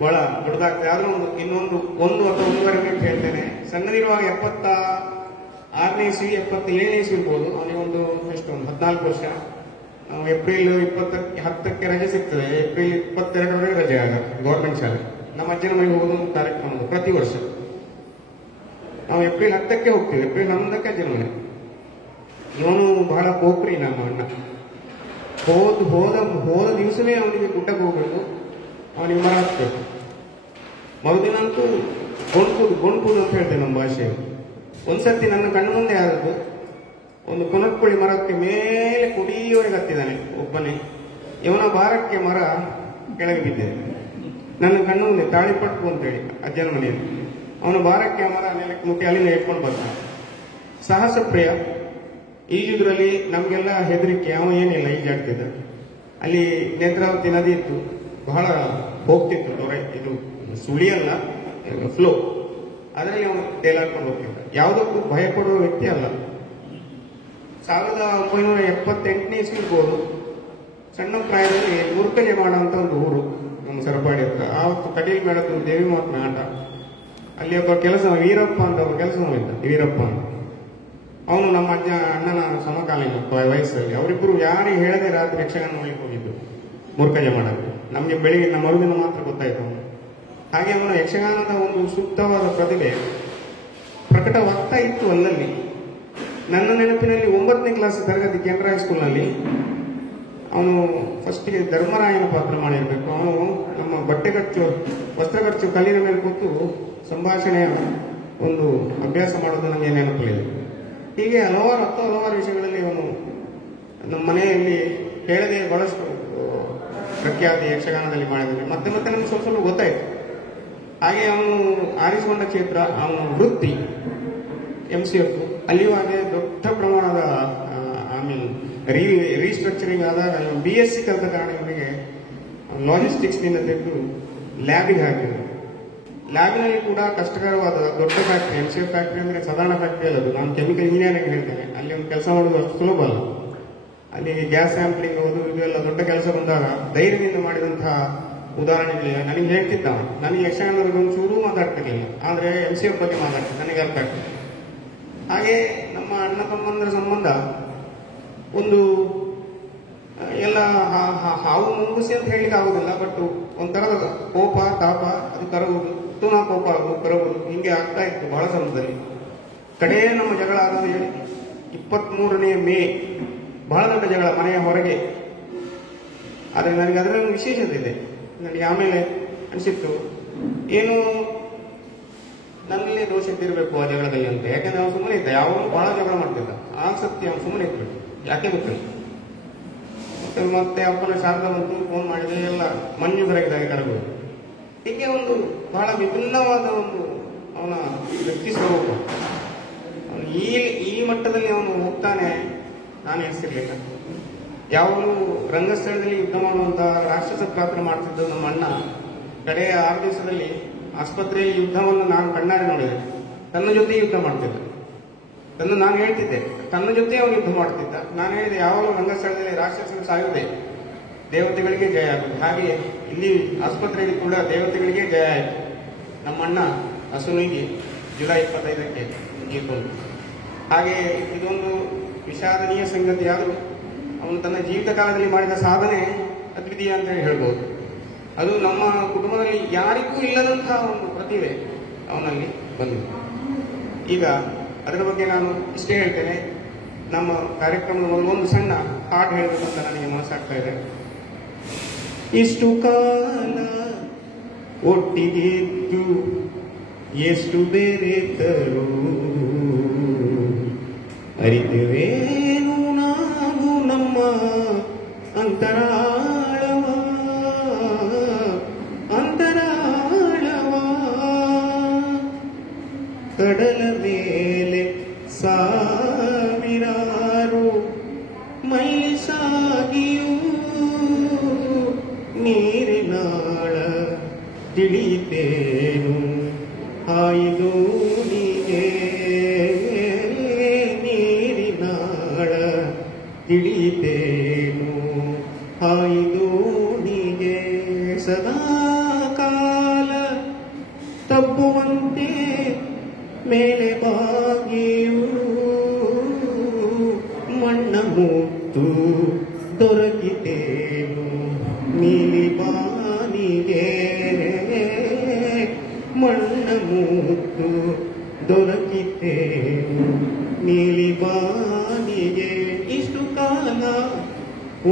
ಬಹಳ ದೊಡ್ಡದಾಗ್ತದೆ. ಆದ್ರೂ ಇನ್ನೊಂದು 1 ಅಥವಾ 1.5 ಮಿನಿಟ್ ಹೇಳ್ತೇನೆ. ಸಣ್ಣದಿರುವಾಗ 76ನೇ ಇಸ್ವಿ 77ನೇ ಇಸ್ವಿ ಇರ್ಬೋದು. ಅವನಿಗೊಂದು ಎಷ್ಟೊಂದು 14 ವರ್ಷ. ನಾವು ಏಪ್ರಿಲ್ 10ಕ್ಕೆ ರಜೆ ಸಿಗ್ತದೆ. ಏಪ್ರಿಲ್ 22ರಲ್ಲಿ ರಜೆ ಆಗ ಗೌರ್ಮೆಂಟ್ ಶಾಲೆ. ನಮ್ಮ ಅಜ್ಜನ ಮನೆಗೆ ಹೋಗೋದು ಕಾರ್ಯಕ್ರಮ ಪ್ರತಿ ವರ್ಷ. ನಾವು ಏಪ್ರಿಲ್ 10ಕ್ಕೆ ಹೋಗ್ತೀವಿ. ಏಪ್ರಿಲ್ 11ಕ್ಕೆ ಅಜ್ಜನ ಮನೆ. ಇವನು ಬಹಳ ಪೋಖ್ರಿ ನಮ್ಮ ಅಣ್ಣ. ಹೋದ ದಿವಸವೇ ಅವನಿಗೆ ಗುಡ್ಡಕ್ಕೆ ಹೋಗ್ಬೇಕು, ಅವನಿಗೆ ಮರ ಹತ್ಬೇಕು. ಮರುದಿನ ಅಂತೂ ಗೊಂಡ್ಪುದು ಅಂತ ಹೇಳ್ತೇವೆ ನಮ್ಮ ಭಾಷೆಯಲ್ಲಿ. ಒಂದ್ಸರ್ತಿ ನನ್ನ ಕಣ್ಣು ಮುಂದೆ ಆದದ್ದು, ಒಂದು ಕೊನಕ್ಕುಳಿ ಮರಕ್ಕೆ ಮೇಲೆ ಕುಡಿಯವರೆಗೆ ಹತ್ತಿದ್ದಾನೆ ಒಬ್ಬನೇ. ಇವನ ಭಾರಕ್ಕೆ ಮರ ಕೆಳಗೆ ಬಿದ್ದಿದೆ. ನನ್ನ ಕಣ್ಣು ಮುಂದೆ ತಾಳಿಪಟ್ಟು ಅಂತೇಳಿ ಅಜ್ಜನ ಮನೆಯಲ್ಲಿ. ಅವನ ಭಾರಕ್ಕೆ ಮರ ನೆಲಕ್ಕೆ ಮುಟ್ಟಿ ಅಲ್ಲಿಂದ ಇಟ್ಕೊಂಡು ಬರ್ತಾನೆ. ಸಾಹಸ ಪ್ರಿಯ. ಈಜುದ್ರಲ್ಲಿ ನಮಗೆಲ್ಲ ಹೆದರಿಕೆ. ಅವ ಏನಿಲ್ಲ, ಈಜಾಡ್ತಿದ್ದ. ಅಲ್ಲಿ ನೇತ್ರಾವತಿ ನದಿ ಇತ್ತು, ಬಹಳ ಹೋಗ್ತಿತ್ತು ತೊರೆ. ಇದು ಸುಳಿಯಲ್ಲ, ಫ್ಲೋ. ಅದರಲ್ಲಿ ಅವನು ತೇಲಾಡ್ಕೊಂಡು ಹೋಗ್ತಿದ್ದ. ಯಾವುದಕ್ಕೂ ಭಯ ಪಡುವ ವ್ಯಕ್ತಿ ಅಲ್ಲ. 1978ನೇ ಇಸ್ವಿ ಇರ್ಬೋದು. ಸಣ್ಣ ಪ್ರಾಯದಲ್ಲಿ ಮುರುಕಲೆ ಮಾಡುವಂತ ಒಂದು ಊರು ನಮ್ಮ ಸರಪಾಡಿ ಹತ್ರ. ಆವತ್ತು ಕಟೀಲ್ ಮೇಳದ್ದು ದೇವಿ ಮಾತನ ಆಟ. ಅಲ್ಲಿ ಒಬ್ಬ ಕೆಲಸ ವೀರಪ್ಪ ಅಂತ ಒಬ್ಬ ಕೆಲಸ ಇದ್ದ, ವೀರಪ್ಪ ಅಂತ. ಅವನು ನಮ್ಮ ಅಣ್ಣನ ಸಮಕಾಲೀನ ವಯಸ್ಸಲ್ಲಿ. ಅವರಿಬ್ಬರು ಯಾರಿಗೆ ಹೇಳದೆ ರಾತ್ರಿ ಯಕ್ಷಗಾನ ನೋಡ್ಲಿಕ್ಕೆ ಹೋಗಿದ್ದು ಮುರುಕಜೆ ಮಾಡಕ್ಕೆ. ನಮಗೆ ಬೆಳಿಗ್ಗೆ ಮರುದಿನ ಮಾತ್ರ ಗೊತ್ತಾಯ್ತು ಅವನು. ಹಾಗೆ ಅವನ ಯಕ್ಷಗಾನದ ಒಂದು ಸೂಕ್ತವಾದ ಪ್ರತಿಭೆ ಪ್ರಕಟವಾಗ್ತಾ ಇತ್ತು ಅಲ್ಲಲ್ಲಿ. ನನ್ನ ನೆನಪಿನಲ್ಲಿ 9ನೇ ಕ್ಲಾಸ್ ತರಗತಿ ಕೆನರಾ ಹೈಸ್ಕೂಲ್ನಲ್ಲಿ ಅವನು ಫಸ್ಟಿಗೆ ಧರ್ಮರಾಯನ ಪಾತ್ರ ಮಾಡಿರ್ಬೇಕು. ಅವನು ನಮ್ಮ ವಸ್ತ್ರ ಖರ್ಚು ಕಲ್ಲಿನ ಮೇಲೆ ಕೂತು ಸಂಭಾಷಣೆಯ ಒಂದು ಅಭ್ಯಾಸ ಮಾಡೋದು ನನಗೆ ನೆನಪಿದೆ. ಹೀಗೆ ಹಲವಾರು ವಿಷಯಗಳಲ್ಲಿ ಅವನು ನಮ್ಮ ಮನೆಯಲ್ಲಿ ಹೇಳದೆ ಬಹಳಷ್ಟು ಪ್ರಖ್ಯಾತಿ ಯಕ್ಷಗಾನದಲ್ಲಿ ಮಾಡಿದ್ದಾನೆ. ಮತ್ತೆ ನಮ್ಗೆ ಸ್ವಲ್ಪ ಗೊತ್ತಾಯ್ತು. ಹಾಗೆ ಅವನು ಆರಿಸಿಕೊಂಡ ಕ್ಷೇತ್ರ, ಅವನ ವೃತ್ತಿ MCF. ಅಲ್ಲಿಯೂ ಹಾಗೆ ದೊಡ್ಡ ಪ್ರಮಾಣದ ರೀಸ್ಟ್ರಕ್ಚರಿಂಗ್ ಆದಾಗ BSc ಕಲಿತ ಕಾರಣ ಇವನಿಗೆ ಲಾಜಿಸ್ಟಿಕ್ಸ್ನಿಂದ ತೆಗೆದು ಲ್ಯಾಬಿಗೆ ಹಾಕಿದ್ರು. ಲ್ಯಾಬ್ನಲ್ಲಿ ಕೂಡ ಕಷ್ಟಕರವಾದ ದೊಡ್ಡ ಫ್ಯಾಕ್ಟ್ರಿ. MCF ಫ್ಯಾಕ್ಟ್ರಿ ಅಂದರೆ ಸಾಧಾರಣ ಫ್ಯಾಕ್ಟ್ರಿ ಅಲ್ಲದು. ನಾನು ಕೆಮಿಕಲ್ ಇಂಜಿನಿಯರಿಂಗ್ ಹೇಳ್ತೇನೆ. ಅಲ್ಲಿ ಒಂದು ಕೆಲಸ ಮಾಡೋದು ಅಷ್ಟು ಸುಲಭ ಅಲ್ಲ. ಅಲ್ಲಿ ಗ್ಯಾಸ್ ಸ್ಯಾಂಪ್ಲಿಂಗ್ ಇದೆಲ್ಲ ದೊಡ್ಡ ಕೆಲಸ ಬಂದಾಗ ಧೈರ್ಯದಿಂದ ಮಾಡಿದಂತಹ ಉದಾಹರಣೆಗಳಿಲ್ಲ. ನನಗೆ ಹೇಳ್ತಿದ್ದ, ನನಗೆ ಯಕ್ಷಗಾನದ ಒಂಚೂರು ಮಾತಾಡ್ತಿರ್ಲಿಲ್ಲ, ಆದರೆ MCF ಬಗ್ಗೆ ಮಾತಾಡ್ತಿದ್ದೆ, ನನಗೆ ಅರ್ಥ ಆಗ್ತದೆ. ಹಾಗೆ ನಮ್ಮ ಅಣ್ಣ ತಮ್ಮಂದರ ಸಂಬಂಧ ಒಂದು ಎಲ್ಲ ಹಾವು ಮುಂಗುಸಿ ಅಂತ ಹೇಳಲಿಕ್ಕೆ ಆಗುದಿಲ್ಲ. ಬಟ್ ಒಂಥರದ ಕೋಪ ತಾಪ ಅದು ಕರಗುವುದು, ತುನಾ ಕೋಪ ಕರಗುವುದು, ಹಿಂಗೆ ಆಗ್ತಾ ಇತ್ತು ಬಹಳ ಸಮಯದಲ್ಲಿ. ಕಡೆ ನಮ್ಮ ಜಗಳ ಆಗೋದು 23ನೇ ಮೇ, ಬಹಳ ದೊಡ್ಡ ಜಗಳ ಮನೆಯ ಹೊರಗೆ. ಆದರೆ ನನಗೆ ಅದರಲ್ಲಿ ಒಂದು ವಿಶೇಷತೆ ಇದೆ. ನನಗೆ ಆಮೇಲೆ ಅನಿಸಿತ್ತು, ಏನು ನನ್ನಲ್ಲೇ ದೋಷ ಇದ್ದಿರಬೇಕು ಆ ಜಗಳದಲ್ಲಿ ಅಂತ. ಯಾಕೆಂದ್ರೆ ಅವನು ಸುಮ್ಮನೆ ಇದ್ದ, ಯಾವಾಗ ಬಹಳ ಜಗಳ ಮಾಡ್ತಿದ್ದ. ಆಸಕ್ತಿ ಅವನು ಸುಮ್ಮನೆ ಇದ್ಬಿಟ್ಟು, ಯಾಕೆ ಗೊತ್ತಿಲ್ಲ. ಮತ್ತೆ ಅಪ್ಪನ ಶಾರದಾ ಬಂತು, ಫೋನ್ ಮಾಡಿದ್ರೆ ಎಲ್ಲ ಮಂಜು ಕರಗಿದಾಗ ಕರಗೋದು. ಹೀಗೆ ಒಂದು ಬಹಳ ವಿಭಿನ್ನವಾದ ಒಂದು ಅವನ ವ್ಯಕ್ತಿ ಸ್ವರೂಪ. ಅವನು ಈ ಮಟ್ಟದಲ್ಲಿ ಅವನು ಹೋಗ್ತಾನೆ ನಾನು ಎನಿಸಿರ್ಲಿಲ್ಲ. ಯಾವಾಗಲೂ ರಂಗಸ್ಥಳದಲ್ಲಿ ಯುದ್ಧ ಮಾಡುವಂತ ರಾಕ್ಷಸ ಪಾತ್ರ ಮಾಡ್ತಿದ್ದ ನಮ್ಮ ಅಣ್ಣ ಕಡೆಯ 6 ದಿವಸದಲ್ಲಿ ಆಸ್ಪತ್ರೆಯಲ್ಲಿ ಯುದ್ಧವನ್ನು ನಾನು ಕಣ್ಣಾರೆ ನೋಡಿದೆ. ತನ್ನ ಜೊತೆ ಯುದ್ಧ ಮಾಡ್ತಿದ್ದ. ನಾನು ಹೇಳ್ತಿದ್ದೆ, ತನ್ನ ಜೊತೆ ಅವನು ಯುದ್ಧ ಮಾಡ್ತಿದ್ದ. ನಾನು ಹೇಳಿದೆ, ಯಾವಾಗಲೂ ರಂಗಸ್ಥಳದಲ್ಲಿ ರಾಕ್ಷಸರು ಸಾಯುವುದೇ, ದೇವತೆಗಳಿಗೆ ಜಯ ಆಗುತ್ತೆ. ಹಾಗೆ ಇಲ್ಲಿ ಆಸ್ಪತ್ರೆಯಲ್ಲಿ ಕೂಡ ದೇವತೆಗಳಿಗೆ ಜಯ ಆಯಿತು. ನಮ್ಮ ಅಣ್ಣ ಹಸುನಿಗೆ ಜುಲೈ 25ಕ್ಕೆ ತೀರ್ಕೊಂಡು. ಹಾಗೆ ಇದೊಂದು ವಿಷಾದನೀಯ ಸಂಗತಿ. ಆದರೂ ಅವನು ತನ್ನ ಜೀವಿತ ಕಾಲದಲ್ಲಿ ಮಾಡಿದ ಸಾಧನೆ ಅದ್ವಿತೀಯ ಅಂತ ಹೇಳಿ ಹೇಳ್ಬೋದು. ಅದು ನಮ್ಮ ಕುಟುಂಬದಲ್ಲಿ ಯಾರಿಗೂ ಇಲ್ಲದಂತಹ ಒಂದು ಪ್ರತಿಭೆ ಅವನಲ್ಲಿ ಬಂದಿದೆ. ಈಗ ಅದರ ಬಗ್ಗೆ ನಾನು ಇಷ್ಟೇ ಹೇಳ್ತೇನೆ. ನಮ್ಮ ಕಾರ್ಯಕ್ರಮದ ಒಂದು ಸಣ್ಣ ಹಾಡು ಹೇಳಬೇಕು ಅಂತ ನನಗೆ ಮನಸ್ಸಾಗ್ತಾ ಇದೆ. ಇಷ್ಟು ಕಾಲ ಒಟ್ಟಿಗೆ ಇದ್ದು ಎಷ್ಟು ಬೇರೆತರು ಅರಿತೇವೇನು ನಾವು ನಮ್ಮ ಅಂತರಾಳವ ಕಡಲ ಮೇಲೆ ಸಾವಿರಾರು ಮೈಲಿ ಸಾಗಿಯೂ ನೀರಿನಾಳ ತಿಳಿತೇನು ಹಾಯಿದೋಣಿಗೆ ನೀರಿನಾಳ ತಿಳಿತೇನು ಹಾಯಿದೋಣಿಗೆ ಸದಾ ಕಾಲ ತಪ್ಪುವಂತೆ ಮೇಲೆ ಬಾಗಿಯೂ ಮಣ್ಣ ಮುತ್ತು ದೊರಕಿತೇನು ನೀಲಿ ಬಾನಿಗೆ ಮಣ್ಣ ಮುತ್ತು ದೊರಕಿತೇನು ನೀಲಿ ಬಾನಿಗೆ ಇಷ್ಟು ಕಾಲ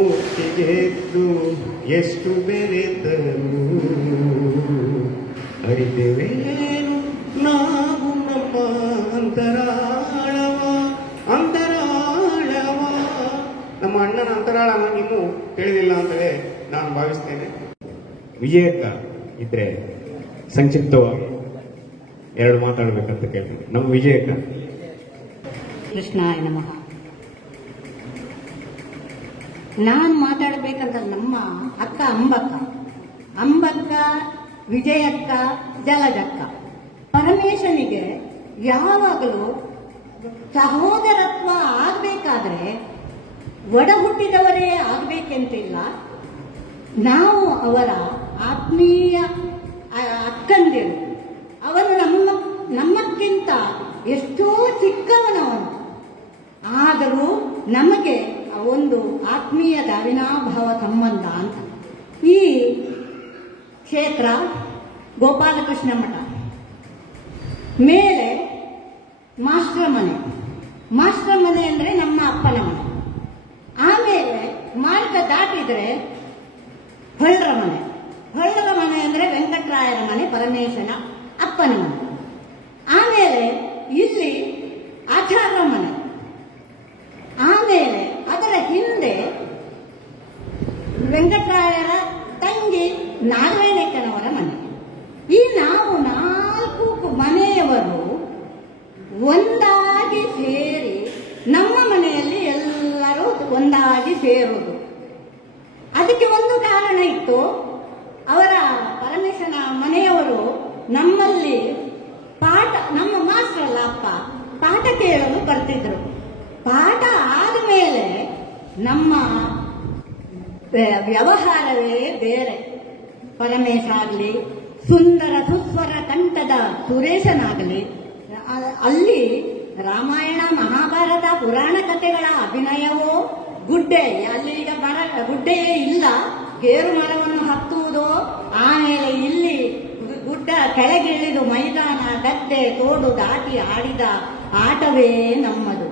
ಒಟ್ಟಿಗೆದ್ದು ಎಷ್ಟು ಬೆರೆತರು ಅರಿತೇವೇನು ನಾವು ನಮ್ಮ ಅಂತರಾಳವ ನಮ್ಮ ಅಣ್ಣನ ಅಂತರಾಳ ಇನ್ನೂ ತಿಳಿದಿಲ್ಲ ಅಂತಲೇ ನಾನು ಭಾವಿಸ್ತೇನೆ. ವಿಜಯಕ್ಕ ಇದ್ರೆ ಸಂಕ್ಷಿಪ್ತವಾಗಿ ಎರಡು ಮಾತಾಡ್ಬೇಕಂತ ಕೇಳ್ತೀನಿ. ನಮ್ಮ ವಿಜಯಕ್ಕ. ಕೃಷ್ಣಾಯ ನಮಃ. ನಾನು ಮಾತಾಡಬೇಕಂತ ನಮ್ಮ ಅಕ್ಕ ಅಂಬಕ್ಕ, ವಿಜಯಕ್ಕ, ಜಲಜಕ್ಕ, ಪರಮೇಶನಿಗೆ ಯಾವಾಗಲೂ ಸಹೋದರತ್ವ ಆಗಬೇಕಾದ್ರೆ ಒಡ ಹುಟ್ಟಿದವರೇ ಆಗಬೇಕೆಂತಿಲ್ಲ. ನಾವು ಅವರ ಆತ್ಮೀಯ ಅಕ್ಕಂದಿರು. ಅವನು ನಮ್ಮಕ್ಕಿಂತ ಎಷ್ಟೋ ಚಿಕ್ಕವನವನು. ಆದರೂ ನಮಗೆ ಒಂದು ಆತ್ಮೀಯದ ಅವಿನಾಭಾವ ಸಂಬಂಧ ಅಂತ. ಈ ಕ್ಷೇತ್ರ ಗೋಪಾಲಕೃಷ್ಣ ಮಠ, ಮೇಲೆ ಮಾಸ್ಟರ್ ಮನೆ ಅಂದರೆ ನಮ್ಮ ಅಪ್ಪನ ಮನೆ. ಆಮೇಲೆ ಮಾರ್ಗ ದಾಟಿದ್ರೆ ಹೊಳ್ಳರ ಮನೆ ಅಂದರೆ ವೆಂಕಟರಾಯರ ಮನೆ, ಪರಮೇಶನ ಅಪ್ಪನ ಮನೆ. ಆಮೇಲೆ ಇಲ್ಲಿ ಆಚಾರ್ಯ ಮನೆ. ಆಮೇಲೆ ಅದರ ಹಿಂದೆ ವೆಂಕಟರಾಯರ ತಂಗಿ ನಾರಾಯಣಕ್ಕನವರ ಮನೆ. ಈ ನಾವು 4 ಮನೆಯವರು ಒಂದಾಗಿ ಸೇರಿ ನಮ್ಮ ಮನೆಯಲ್ಲಿ ಎಲ್ಲರೂ ಒಂದಾಗಿ ಸೇರುವುದು. ಅದಕ್ಕೆ ಒಂದು ಕಾರಣ ಇತ್ತು. ಅವರ ಪರಮೇಶನ ಮನೆಯವರು ನಮ್ಮಲ್ಲಿ ನಮ್ಮ ಮಾಸ್ಟರ್ ಅಲ್ಲ ಅಪ್ಪ, ಪಾಠ ಕೇಳಲು ಬರ್ತಿದ್ರು. ಪಾಠ ಆದಮೇಲೆ ನಮ್ಮ ವ್ಯವಹಾರವೇ ಬೇರೆ. ಪರಮೇಶ ಆಗಲಿ, ಸುಂದರ ಸುಸ್ವರ ಕಂಠದ ಸುರೇಶನಾಗಲಿ, ಅಲ್ಲಿ ರಾಮಾಯಣ ಮಹಾಭಾರತ ಪುರಾಣ ಕಥೆಗಳ ಅಭಿನಯವೋ ಗುಡ್ಡೆ, ಅಲ್ಲಿ ಈಗ ಗುಡ್ಡೆಯೇ ಇಲ್ಲ, ಗೇರು ಮರವನ್ನು ಹತ್ತುವುದೋ, ಆಮೇಲೆ ಇಲ್ಲಿ ಗುಡ್ಡ ಕೆಳಗಿಳಿದು ಮೈದಾನ, ಗದ್ದೆ, ತೋಡು ದಾಟಿ ಆಡಿದ ಆಟವೇ ನಮ್ಮದು.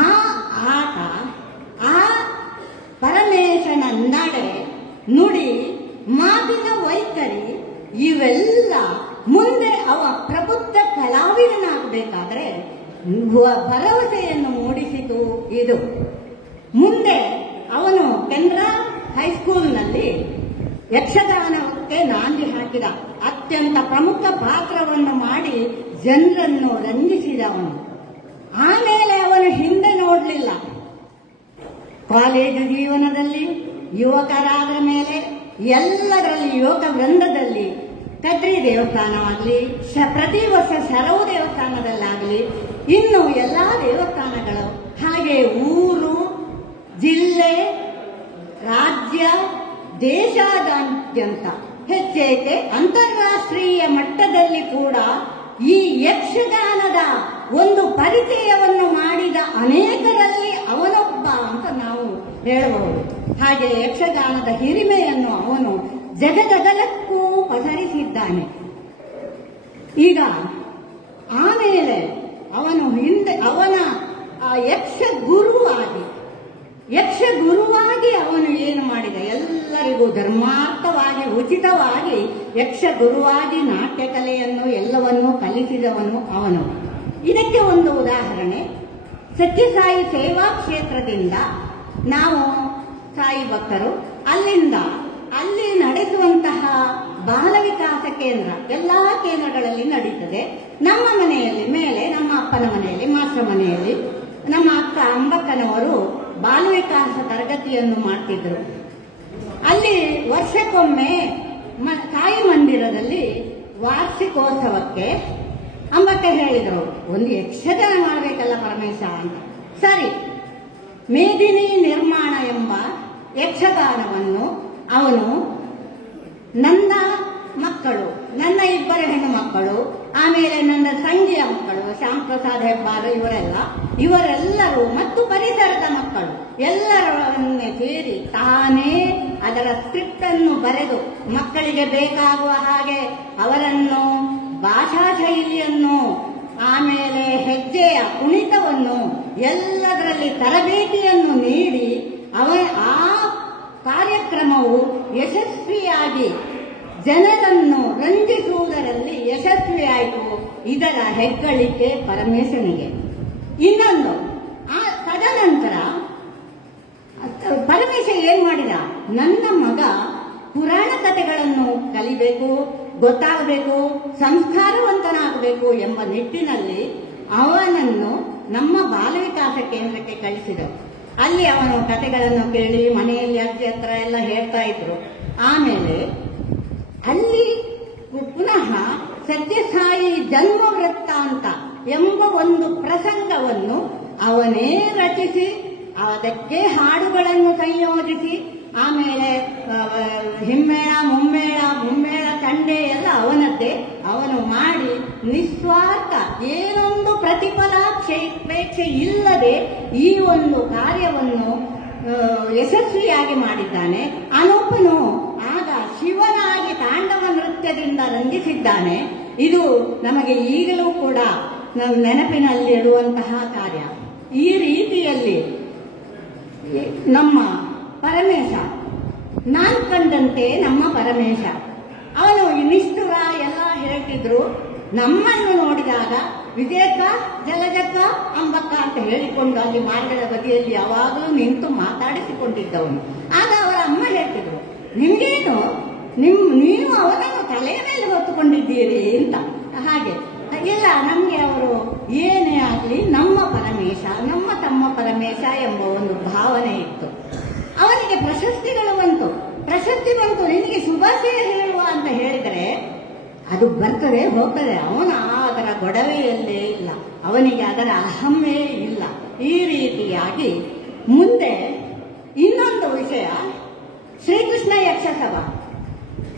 ಆ ಆಟ, ಆ ಪರಮೇಶನ ನಡೆ, ನುಡಿ, ಮಾತಿನ ವೈಖರಿ ಇವೆಲ್ಲ ಮುಂದೆ ಅವ ಪ್ರಬುದ್ಧ ಕಲಾವಿದನಾಗಬೇಕಾದ್ರೆ ಭರವಸೆಯನ್ನು ಮೂಡಿಸಿತು ಇದು. ಮುಂದೆ ಅವನು ಕೆನರಾ ಹೈಸ್ಕೂಲ್ನಲ್ಲಿ ಯಕ್ಷಗಾನಕ್ಕೆ ನಾಂದಿ ಹಾಕಿದ. ಅತ್ಯಂತ ಪ್ರಮುಖ ಪಾತ್ರವನ್ನು ಮಾಡಿ ಜನರನ್ನು ರಂಜಿಸಿದವನು. ಆಮೇಲೆ ಅವನು ಹಿಂದೆ ನೋಡಲಿಲ್ಲ. ಕಾಲೇಜು ಜೀವನದಲ್ಲಿ ಯುವಕರಾದ ಮೇಲೆ ಎಲ್ಲದರಲ್ಲಿ ಯುವಕ ವೃಂದದಲ್ಲಿ ಕದ್ರಿ ದೇವಸ್ಥಾನವಾಗಲಿ, ಪ್ರತಿ ವರ್ಷ ಶರವು ದೇವಸ್ಥಾನದಲ್ಲಾಗಲಿ, ಇನ್ನು ಎಲ್ಲ ದೇವಸ್ಥಾನಗಳು, ಹಾಗೆ ಊರು, ಜಿಲ್ಲೆ, ರಾಜ್ಯ, ದೇಶಾದ್ಯಂತ, ಹೆಚ್ಚೇಕೆ ಅಂತಾರಾಷ್ಟ್ರೀಯ ಮಟ್ಟದಲ್ಲಿ ಕೂಡ ಈ ಯಕ್ಷಗಾನದ ಒಂದು ಪರಿಚಯವನ್ನು ಮಾಡಿದ ಅನೇಕರಲ್ಲಿ ಅವನೊಬ್ಬ ಅಂತ ನಾವು ಹೇಳಬಹುದು. ಹಾಗೆ ಯಕ್ಷಗಾನದ ಹಿರಿಮೆಯನ್ನು ಅವನು ಜಗದಗಲಕ್ಕೂ ಪಸರಿಸಿದ್ದಾನೆ. ಈಗ ಆಮೇಲೆ ಯಕ್ಷ ಗುರುವಾಗಿ ಅವನು ಏನು ಮಾಡಿದ, ಎಲ್ಲರಿಗೂ ಧರ್ಮಾರ್ಥವಾಗಿ ಉಚಿತವಾಗಿ ಯಕ್ಷ ಗುರುವಾಗಿ ನಾಟ್ಯ ಕಲೆಯನ್ನು ಎಲ್ಲವನ್ನೂ ಕಲಿಸಿದವನು ಅವನು. ಇದಕ್ಕೆ ಒಂದು ಉದಾಹರಣೆ, ಸತ್ಯಸಾಯಿ ಸೇವಾ ಕ್ಷೇತ್ರದಿಂದ ನಾವು ಸಾಯಿ ಭಕ್ತರು ಅಲ್ಲಿ ನಡೆಸುವಂತಹ ಬಾಲ ವಿಕಾಸ ಕೇಂದ್ರ ಎಲ್ಲಾ ಕೇಂದ್ರಗಳಲ್ಲಿ ನಡೀತದೆ. ನಮ್ಮ ಮನೆಯಲ್ಲಿ ಮೇಲೆ, ನಮ್ಮ ಅಪ್ಪನ ಮನೆಯಲ್ಲಿ, ಮಾಸ್ಟರ್ ಮನೆಯಲ್ಲಿ ನಮ್ಮ ಅಕ್ಕ ಅಂಬಕ್ಕನವರು ಬಾಲ ವಿಕಾಸ ತರಗತಿಯನ್ನು ಮಾಡ್ತಿದ್ರು. ಅಲ್ಲಿ ವರ್ಷಕ್ಕೊಮ್ಮೆ ಸಾಯಿ ಮಂದಿರದಲ್ಲಿ ವಾರ್ಷಿಕೋತ್ಸವಕ್ಕೆ ಅಂಬಕ್ಕ ಹೇಳಿದರು, ಒಂದು ಯಕ್ಷಗಾನ ಮಾಡಬೇಕಲ್ಲ ಪರಮೇಶ ಅಂತ. ಸರಿ, ಮೇದಿನಿ ನಿರ್ಮಾಣ ಎಂಬ ಯಕ್ಷಗಾನವನ್ನು ಅವನು ನನ್ನ ಮಕ್ಕಳು, ನನ್ನ 2 ಹೆಣ್ಣು ಮಕ್ಕಳು, ಆಮೇಲೆ ನನ್ನ ತಂಗಿಯ ಮಕ್ಕಳು ಶ್ಯಾಮ್ ಪ್ರಸಾದ್ ಹೆಬ್ಬಾರ್ ಇವರೆಲ್ಲರೂ ಮತ್ತು ಪರಿಸರದ ಮಕ್ಕಳು ಎಲ್ಲರನ್ನೇ ಸೇರಿ ತಾನೇ ಅದರ ಸ್ಕ್ರಿಪ್ಟ್ ಅನ್ನು ಬರೆದು ಮಕ್ಕಳಿಗೆ ಬೇಕಾಗುವ ಹಾಗೆ ಅವರನ್ನು ಭಾಷಾ ಶೈಲಿಯನ್ನು, ಆಮೇಲೆ ಹೆಜ್ಜೆಯ ಕುಣಿತವನ್ನು ಎಲ್ಲದರಲ್ಲಿ ತರಬೇತಿಯನ್ನು ನೀಡಿ ಆ ಕಾರ್ಯಕ್ರಮವು ಯಶಸ್ವಿಯಾಗಿ ಜನರನ್ನು ರಂಜಿಸುವುದರಲ್ಲಿ ಯಶಸ್ವಿಯಾಯಿತು. ಇದರ ಹೆಗ್ಗಳಿಕೆ ಪರಮೇಶನಿಗೆ. ಇನ್ನೊಂದು, ತದನಂತರ ಪರಮೇಶ ಏನ್ ಮಾಡಿದ, ನನ್ನ ಮಗ ಪುರಾಣ ಕಥೆಗಳನ್ನು ಕಲಿಬೇಕು, ಗೊತ್ತಾಗಬೇಕು, ಸಂಸ್ಕಾರವಂತನಾಗಬೇಕು ಎಂಬ ನಿಟ್ಟಿನಲ್ಲಿ ಅವನನ್ನು ನಮ್ಮ ಬಾಲ ವಿಕಾಸ ಕೇಂದ್ರಕ್ಕೆ ಕಳಿಸಿದರು. ಅಲ್ಲಿ ಅವನು ಕಥೆಗಳನ್ನು ಕೇಳಿ ಮನೆಯಲ್ಲಿ ಅಜ್ಜಿ ಹತ್ರ ಎಲ್ಲ ಹೇಳ್ತಾ ಇದ್ರು. ಆಮೇಲೆ ಅಲ್ಲಿ ಪುನಃ ಸತ್ಯಸಾಯಿ ಜನ್ಮ ವೃತ್ತಾಂತ ಎಂಬ ಒಂದು ಪ್ರಸಂಗವನ್ನು ಅವನೇ ರಚಿಸಿ ಅದಕ್ಕೆ ಹಾಡುಗಳನ್ನು ಸಂಯೋಜಿಸಿ, ಆಮೇಲೆ ಹಿಮ್ಮೇಳ ಮುಮ್ಮೇಳ ತಂಡೆ ಎಲ್ಲ ಅವನದ್ದೇ ಅವನು ಮಾಡಿ ನಿಸ್ವಾರ್ಥ ಏನೊಂದು ಪ್ರತಿಫಲಾಪೇಕ್ಷೆ ಇಲ್ಲದೆ ಈ ಒಂದು ಕಾರ್ಯವನ್ನು ಯಶಸ್ವಿಯಾಗಿ ಮಾಡಿದ್ದಾನೆ. ಅನೂಪನು ಆಗ ಶಿವನಾಗಿ ತಾಂಡವ ನೃತ್ಯದಿಂದ ರಂಜಿಸಿದ್ದಾನೆ. ಇದು ನಮಗೆ ಈಗಲೂ ಕೂಡ ನೆನಪಿನಲ್ಲಿಡುವಂತಹ ಕಾರ್ಯ. ಈ ರೀತಿಯಲ್ಲಿ ನಮ್ಮ ಪರಮೇಶ, ನಾನು ಕಂಡಂತೆ ನಮ್ಮ ಪರಮೇಶ ಅವನು ನಿಷ್ಠುರ ಎಲ್ಲ ಹೇಳ್ತಿದ್ರು. ನಮ್ಮನ್ನು ನೋಡಿದಾಗ ವಿಜಯಕ್ಕ, ಜಲಜಕ್ಕ, ಅಂಬಕ್ಕ ಅಂತ ಹೇಳಿಕೊಂಡು ಅಲ್ಲಿ ಮಾರ್ಗದ ಬದಿಯಲ್ಲಿ ಯಾವಾಗಲೂ ನಿಂತು ಮಾತಾಡಿಸಿಕೊಂಡಿದ್ದವನು. ಆಗ ಅವರ ಅಮ್ಮ ಹೇಳ್ತಿದ್ರು, ನಿಮ್ಗೇನು, ನೀವು ಅವನನ್ನು ತಲೆಯ ಮೇಲೆ ಹೊತ್ತುಕೊಂಡಿದ್ದೀರಿ ಅಂತ. ಹಾಗೆ ಇಲ್ಲ, ನಮ್ಗೆ ಅವರು ಏನೇ ಆಗಲಿ ನಮ್ಮ ಪರಮೇಶ, ನಮ್ಮ ತಮ್ಮ ಪರಮೇಶ ಎಂಬ ಒಂದು ಭಾವನೆ ಇತ್ತು. ಅವನಿಗೆ ಪ್ರಶಸ್ತಿಗಳು ಬಂತು. ನಿನಗೆ ಶುಭಾಶಯ ಹೇಳುವ ಅಂತ ಹೇಳಿದರೆ ಅದು ಬರ್ತದೆ ಹೋಗ್ತದೆ. ಅವನ ಅದರ ಗೊಡವೆಯಲ್ಲೇ ಇಲ್ಲ, ಅವನಿಗೆ ಅದರ ಅಹಮ್ಮೇ ಇಲ್ಲ. ಈ ರೀತಿಯಾಗಿ ಮುಂದೆ ಇನ್ನೊಂದು ವಿಷಯ, ಶ್ರೀಕೃಷ್ಣ ಯಕ್ಷಸಭಾ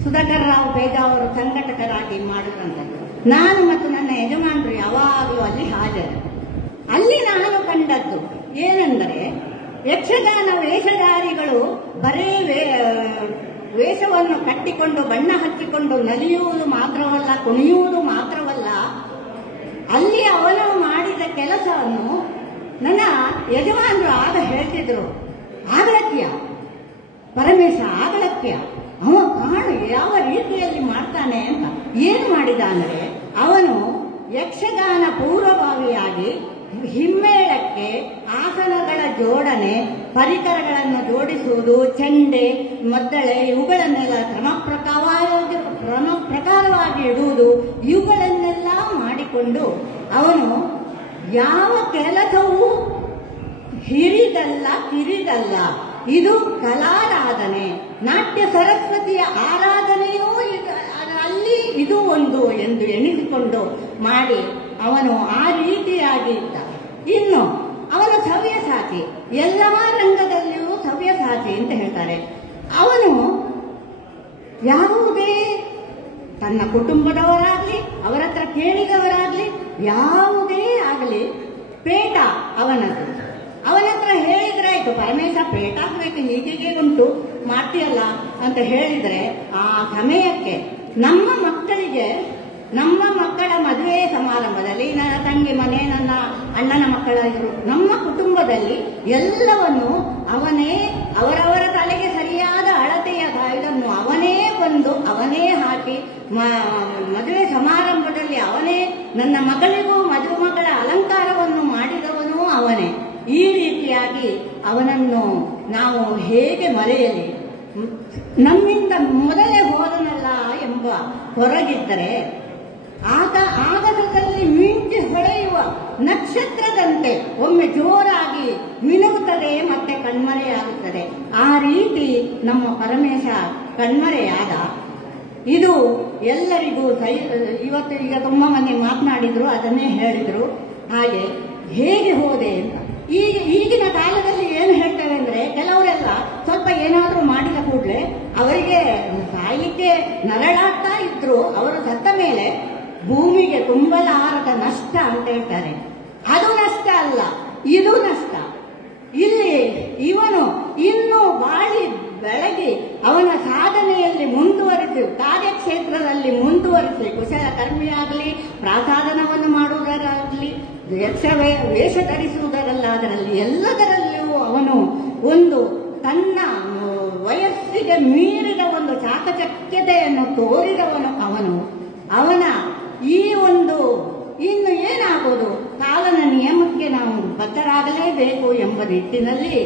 ಸುಧಾಕರ್ ರಾವ್ ಬೇಜಾ ಅವರು ಸಂಘಟಕರಾಗಿ ಮಾಡಿದಂಥದ್ದು. ನಾನು ಮತ್ತು ನನ್ನ ಯಜಮಾನರು ಯಾವಾಗಲೂ ಅಲ್ಲಿ ಹಾಜರು. ಅಲ್ಲಿ ನಾನು ಕಂಡದ್ದು ಏನೆಂದರೆ, ಯಕ್ಷಗಾನ ವೇಷಧಾರಿಗಳು ಬರೀ ವೇಷವನ್ನು ಕಟ್ಟಿಕೊಂಡು ಬಣ್ಣ ಹಚ್ಚಿಕೊಂಡು ನಲಿಯುವುದು ಮಾತ್ರವಲ್ಲ, ಕುಣಿಯುವುದು ಮಾತ್ರವಲ್ಲ, ಅಲ್ಲಿ ಅವನು ಮಾಡಿದ ಕೆಲಸವನ್ನು ನನ್ನ ಯಜಮಾನರು ಆಗ ಹೇಳ್ತಿದ್ರು, ಆಗಲಕ್ಯ ಪರಮೇಶ, ಆಗಲಕ್ಯ ಅವ ಕಾಣು ಯಾವ ರೀತಿಯಲ್ಲಿ ಮಾಡ್ತಾನೆ ಅಂತ. ಏನು ಮಾಡಿದ ಅಂದರೆ, ಅವನು ಯಕ್ಷಗಾನ ಪೂರ್ವಭಾವಿಯಾಗಿ ಹಿಮ್ಮೇಳಕ್ಕೆ ಆಸನಗಳ ಜೋಡಣೆ, ಪರಿಕರಗಳನ್ನು ಜೋಡಿಸುವುದು, ಚೆಂಡೆ, ಮದ್ದಳೆ ಇವುಗಳನ್ನೆಲ್ಲ ಕ್ರಮ ಪ್ರಕಾರವಾಗಿ ಇಡುವುದು, ಇವುಗಳನ್ನೆಲ್ಲ ಮಾಡಿಕೊಂಡು ಅವನು ಯಾವ ಕೆಲಸವೂ ಹಿರಿದಲ್ಲ ಕಿರಿದಲ್ಲ, ಇದು ಕಲಾರಾಧನೆ, ನಾಟ್ಯ ಸರಸ್ವತಿಯ ಆರಾಧನೆಯೂ ಅಲ್ಲಿ ಇದು ಒಂದು ಎಂದು ಎಣಿಸಿಕೊಂಡು ಮಾಡಿ ಅವನು ಆ ರೀತಿಯಾಗಿ ಇದ್ದ. ಇನ್ನು ಅವನು ಸವ್ಯಸಾಚಿ, ಎಲ್ಲ ರಂಗದಲ್ಲಿಯೂ ಸವ್ಯಸಾಚಿ ಅಂತ ಹೇಳ್ತಾರೆ. ಅವನು ಯಾವುದೇ ತನ್ನ ಕುಟುಂಬದವರಾಗ್ಲಿ, ಅವರ ಹತ್ರ ಕೇಳಿದವರಾಗ್ಲಿ, ಯಾವುದೇ ಆಗಲಿ ಪೇಟ ಅವನದ್ದು. ಅವನ ಹತ್ರ ಹೇಳಿದ್ರೆ ಆಯ್ತು, ಪರಮೇಶ ಪೇಟ ಹಾಕ್ಬೇಕು, ಹೀಗೆ ಉಂಟು ಮಾಡ್ತೀಯಲ್ಲ ಅಂತ ಹೇಳಿದ್ರೆ ಆ ಸಮಯಕ್ಕೆ ನಮ್ಮ ಮಕ್ಕಳ ಮದುವೆ ಸಮಾರಂಭದಲ್ಲಿ, ನನ್ನ ತಂಗಿ ಮನೆ, ನನ್ನ ಅಣ್ಣನ ಮಕ್ಕಳಾಗಿರು, ನಮ್ಮ ಕುಟುಂಬದಲ್ಲಿ ಎಲ್ಲವನ್ನು ಅವನೇ ಅವರವರ ತಲೆಗೆ ಸರಿಯಾದ ಅಳತೆಯ ಇದನ್ನು ಅವನೇ ಬಂದು ಅವನೇ ಹಾಕಿ ಮದುವೆ ಸಮಾರಂಭದಲ್ಲಿ ಅವನೇ ನನ್ನ ಮಗಳಿಗೂ ಮದುಮಗಳ ಅಲಂಕಾರವನ್ನು ಮಾಡಿದವನು ಅವನೇ. ಈ ರೀತಿಯಾಗಿ ಅವನನ್ನು ನಾವು ಹೇಗೆ ಮರೆಯಲಿ? ನಮ್ಮಿಂದ ಮೊದಲೇ ಹೋದನಲ್ಲ ಎಂಬ ಹೊರಗಿದ್ದರೆ ಆಗಸದಲ್ಲಿ ಮಿಂಚಿ ಹೊಳೆಯುವ ನಕ್ಷತ್ರದಂತೆ ಒಮ್ಮೆ ಜೋರಾಗಿ ಮಿನುಗುತ್ತದೆ, ಮತ್ತೆ ಕಣ್ಮರೆಯಾಗುತ್ತದೆ. ಆ ರೀತಿ ನಮ್ಮ ಪರಮೇಶ ಕಣ್ಮರೆಯಾದ. ಇದು ಎಲ್ಲರಿಗೂ ಇವತ್ತು ಈಗ ತುಂಬ ಮಂದಿ ಮಾತನಾಡಿದ್ರು, ಅದನ್ನೇ ಹೇಳಿದ್ರು. ಹಾಗೆ ಹೇಗೆ ಹೋದೆ ಅಂತ ಈಗಿನ ಕಾಲದಲ್ಲಿ ಏನು ಹೇಳ್ತೇವೆ ಅಂದ್ರೆ, ಕೆಲವರೆಲ್ಲ ಸ್ವಲ್ಪ ಏನಾದರೂ ಮಾಡಿದ ಕೂಡಲೇ ಅವರಿಗೆ ಸಾಯಲಿಕ್ಕೆ ನರಳಾಗ್ತಾ ಇದ್ರು, ಅವರು ಸತ್ತ ಮೇಲೆ ಭೂಮಿಗೆ ತುಂಬಲಾರದ ನಷ್ಟ ಅಂತ ಹೇಳ್ತಾರೆ. ಅದು ನಷ್ಟ ಅಲ್ಲ, ಇದು ನಷ್ಟ. ಇಲ್ಲಿ ಇವನು ಇನ್ನೂ ಬಾಳಿ ಬೆಳಗಿ ಅವನ ಸಾಧನೆಯಲ್ಲಿ ಮುಂದುವರಿಸಿ, ಕಾರ್ಯಕ್ಷೇತ್ರದಲ್ಲಿ ಮುಂದುವರಿಸಿ, ಕುಶಲಕರ್ಮಿಯಾಗಲಿ, ಪ್ರಾಸಾದನವನ್ನು ಮಾಡುವುದರಾಗಲಿ, ವೇಷ ಧರಿಸುವುದರಲ್ಲಾದರಲ್ಲಿ ಎಲ್ಲದರಲ್ಲಿಯೂ ಅವನು ಒಂದು ತನ್ನ ವಯಸ್ಸಿಗೆ ಮೀರಿದ ಒಂದು ಚಾಕಚಕ್ಯತೆಯನ್ನು ತೋರಿದವನು ಅವನು. ಅವನ ಈ ಒಂದು ಇನ್ನು ಏನಾಗೋದು, ಕಾಲನ ನಿಯಮಕ್ಕೆ ನಾವು ಬದ್ಧರಾಗಲೇಬೇಕು ಎಂಬ ನಿಟ್ಟಿನಲ್ಲಿ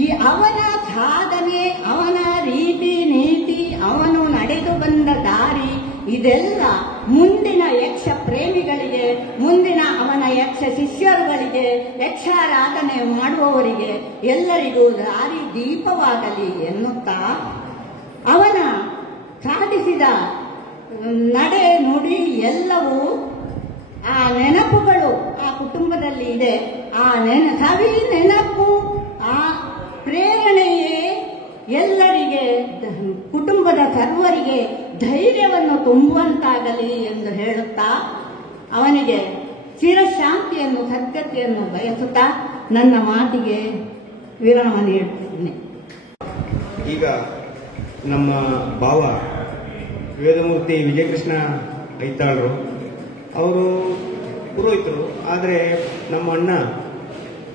ಈ ಅವನ ಸಾಧನೆ, ಅವನ ರೀತಿ ನೀತಿ, ಅವನು ನಡೆದು ಬಂದ ದಾರಿ, ಇದೆಲ್ಲ ಮುಂದಿನ ಯಕ್ಷ ಪ್ರೇಮಿಗಳಿಗೆ, ಮುಂದಿನ ಅವನ ಯಕ್ಷ ಶಿಷ್ಯರುಗಳಿಗೆ, ಯಕ್ಷಾರಾಧನೆ ಮಾಡುವವರಿಗೆ ಎಲ್ಲರಿಗೂ ದಾರಿ ದೀಪವಾಗಲಿ ಎನ್ನುತ್ತಾ ಅವನ ಸಾಧಿಸಿದ ನಡೆ ನುಡಿ ಎಲ್ಲವೂ ಆ ನೆನಪುಗಳು ಆ ಕುಟುಂಬದಲ್ಲಿ ಇದೆ. ಆ ಸವಿ ನೆನಪು, ಆ ಪ್ರೇರಣೆಯೇ ಎಲ್ಲರಿಗೆ, ಕುಟುಂಬದ ಸರ್ವರಿಗೆ ಧೈರ್ಯವನ್ನು ತುಂಬುವಂತಾಗಲಿ ಎಂದು ಹೇಳುತ್ತಾ ಅವನಿಗೆ ಚಿರಶಾಂತಿಯನ್ನು, ಸದ್ಗತಿಯನ್ನು ಬಯಸುತ್ತಾ ನನ್ನ ಮಾತಿಗೆ ವಿರಾಮ ನೀಡುತ್ತೇನೆ. ಈಗ ನಮ್ಮ ಭಾವ ವೇದಮೂರ್ತಿ ವಿಜಯಕೃಷ್ಣ ಐತಾಳರು ಅವರು ಪುರೋಹಿತರು, ಆದರೆ ನಮ್ಮ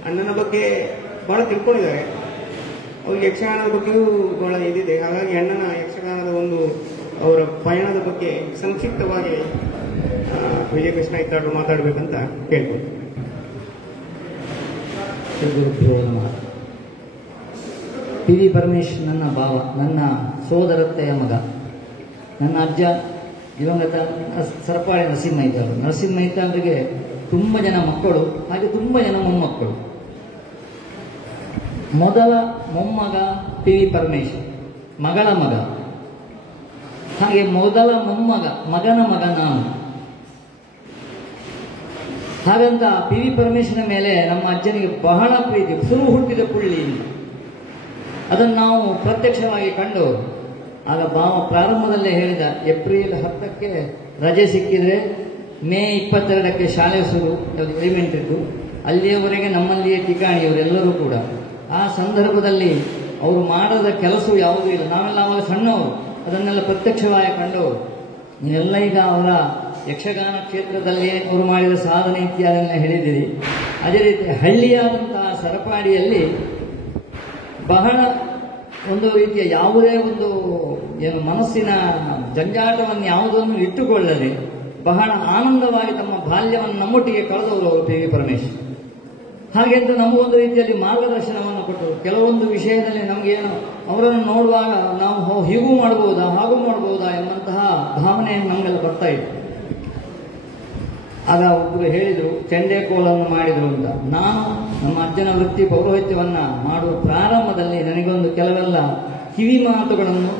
ಅಣ್ಣನ ಬಗ್ಗೆ ಬಹಳ ತಿಳ್ಕೊಂಡಿದ್ದಾರೆ. ಅವ್ರಿಗೆ ಯಕ್ಷಗಾನದ ಬಗ್ಗೆಯೂ ಬಹಳ ಇದಿದೆ. ಹಾಗಾಗಿ ಅಣ್ಣನ ಯಕ್ಷಗಾನದ ಒಂದು ಅವರ ಪಯಣದ ಬಗ್ಗೆ ಸಂಕ್ಷಿಪ್ತವಾಗಿ ವಿಜಯಕೃಷ್ಣ ಐತಾಳರು ಮಾತಾಡಬೇಕಂತ ಕೇಳ್ಬೋದು. ಪಿ ವಿ ಪರಮೇಶ್ ನನ್ನ ಭಾವ, ನನ್ನ ಸೋದರತ್ತೆಯ ಮಗ. ನನ್ನ ಅಜ್ಜ ದಿವಂಗತ ಸರಪಾಳೆ ನರಸಿಂಹಯ್ಯರಿಗೆ ತುಂಬ ಜನ ಮಕ್ಕಳು, ಹಾಗೆ ತುಂಬ ಜನ ಮೊಮ್ಮಕ್ಕಳು. ಮೊದಲ ಮೊಮ್ಮಗ ಪಿ ವಿ ಪರಮೇಶ್, ಮಗಳ ಮಗ. ಹಾಗೆ ಮೊದಲ ಮೊಮ್ಮಗ, ಮಗನ ಮಗ ನಾನು. ಹಾಗಂತ ಪಿ ವಿ ಪರಮೇಶನ ಮೇಲೆ ನಮ್ಮ ಅಜ್ಜನಿಗೆ ಬಹಳ ಪ್ರೀತಿ, ಸುರು ಹುಟ್ಟಿದ ಪುಳ್ಳಿ. ಅದನ್ನು ನಾವು ಪ್ರತ್ಯಕ್ಷವಾಗಿ ಕಂಡು, ಆಗ ಭಾವ ಪ್ರಾರಂಭದಲ್ಲೇ ಹೇಳಿದ, ಏಪ್ರಿಲ್ 10ಕ್ಕೆ ರಜೆ ಸಿಕ್ಕಿದ್ರೆ ಮೇ 22ಕ್ಕೆ ಶಾಲೆ ಶುರು, ಎಲಿಮೆಂಟ್ರಿದ್ದು. ಅಲ್ಲಿಯವರೆಗೆ ನಮ್ಮಲ್ಲಿಯೇ ಠಿಕಾಣಿಯವರೆಲ್ಲರೂ ಕೂಡ. ಆ ಸಂದರ್ಭದಲ್ಲಿ ಅವರು ಮಾಡದ ಕೆಲಸವೂ ಯಾವುದೂ ಇಲ್ಲ. ನಾವೆಲ್ಲ ಅವಾಗ ಸಣ್ಣವರು, ಅದನ್ನೆಲ್ಲ ಪ್ರತ್ಯಕ್ಷವಾಗಿ ಕಂಡವರು. ನೀವೆಲ್ಲ ಈಗ ಅವರ ಯಕ್ಷಗಾನ ಕ್ಷೇತ್ರದಲ್ಲಿ ಅವರು ಮಾಡಿದ ಸಾಧನೆ ಇತ್ಯಾದಿಯನ್ನ ಹೇಳಿದಿರಿ. ಅದೇ ರೀತಿ ಹಳ್ಳಿಯಾದಂತಹ ಸರಪಾಡಿಯಲ್ಲಿ ಬಹಳ ಒಂದು ರೀತಿಯ ಯಾವುದೇ ಒಂದು ಏನು ಮನಸ್ಸಿನ ಜಂಜಾಟವನ್ನು ಯಾವುದನ್ನು ಇಟ್ಟುಕೊಳ್ಳದೆ ಬಹಳ ಆನಂದವಾಗಿ ತಮ್ಮ ಬಾಲ್ಯವನ್ನು ನಮ್ಮೊಟ್ಟಿಗೆ ಕಳೆದವರು ಅವರು ಪಿ ವಿ ಪರಮೇಶ್. ಹಾಗೆ ಅಂತ ನಮಗೊಂದು ರೀತಿಯಲ್ಲಿ ಮಾರ್ಗದರ್ಶನವನ್ನು ಕೊಟ್ಟರು. ಕೆಲವೊಂದು ವಿಷಯದಲ್ಲಿ ನಮಗೇನು ಅವರನ್ನು ನೋಡುವಾಗ ನಾವು ಹೀಗೂ ಮಾಡಬಹುದಾ, ಹಾಗೂ ಮಾಡಬಹುದಾ ಎಂಬಂತಹ ಭಾವನೆ ನಮಗೆಲ್ಲ ಬರ್ತಾ ಇತ್ತು. ಆಗ ಒಬ್ಬರು ಹೇಳಿದರು, ಚೆಂಡೆ ಕೋಲನ್ನು ಮಾಡಿದರು ಅಂತ. ನಾನು ನಮ್ಮ ಅಜ್ಜನ ವೃತ್ತಿ ಪೌರೋಹಿತ್ಯವನ್ನ ಮಾಡುವ ಪ್ರಾರಂಭದಲ್ಲಿ ನನಗೊಂದು ಕೆಲವೆಲ್ಲ ಕಿವಿ ಮಾತುಗಳನ್ನು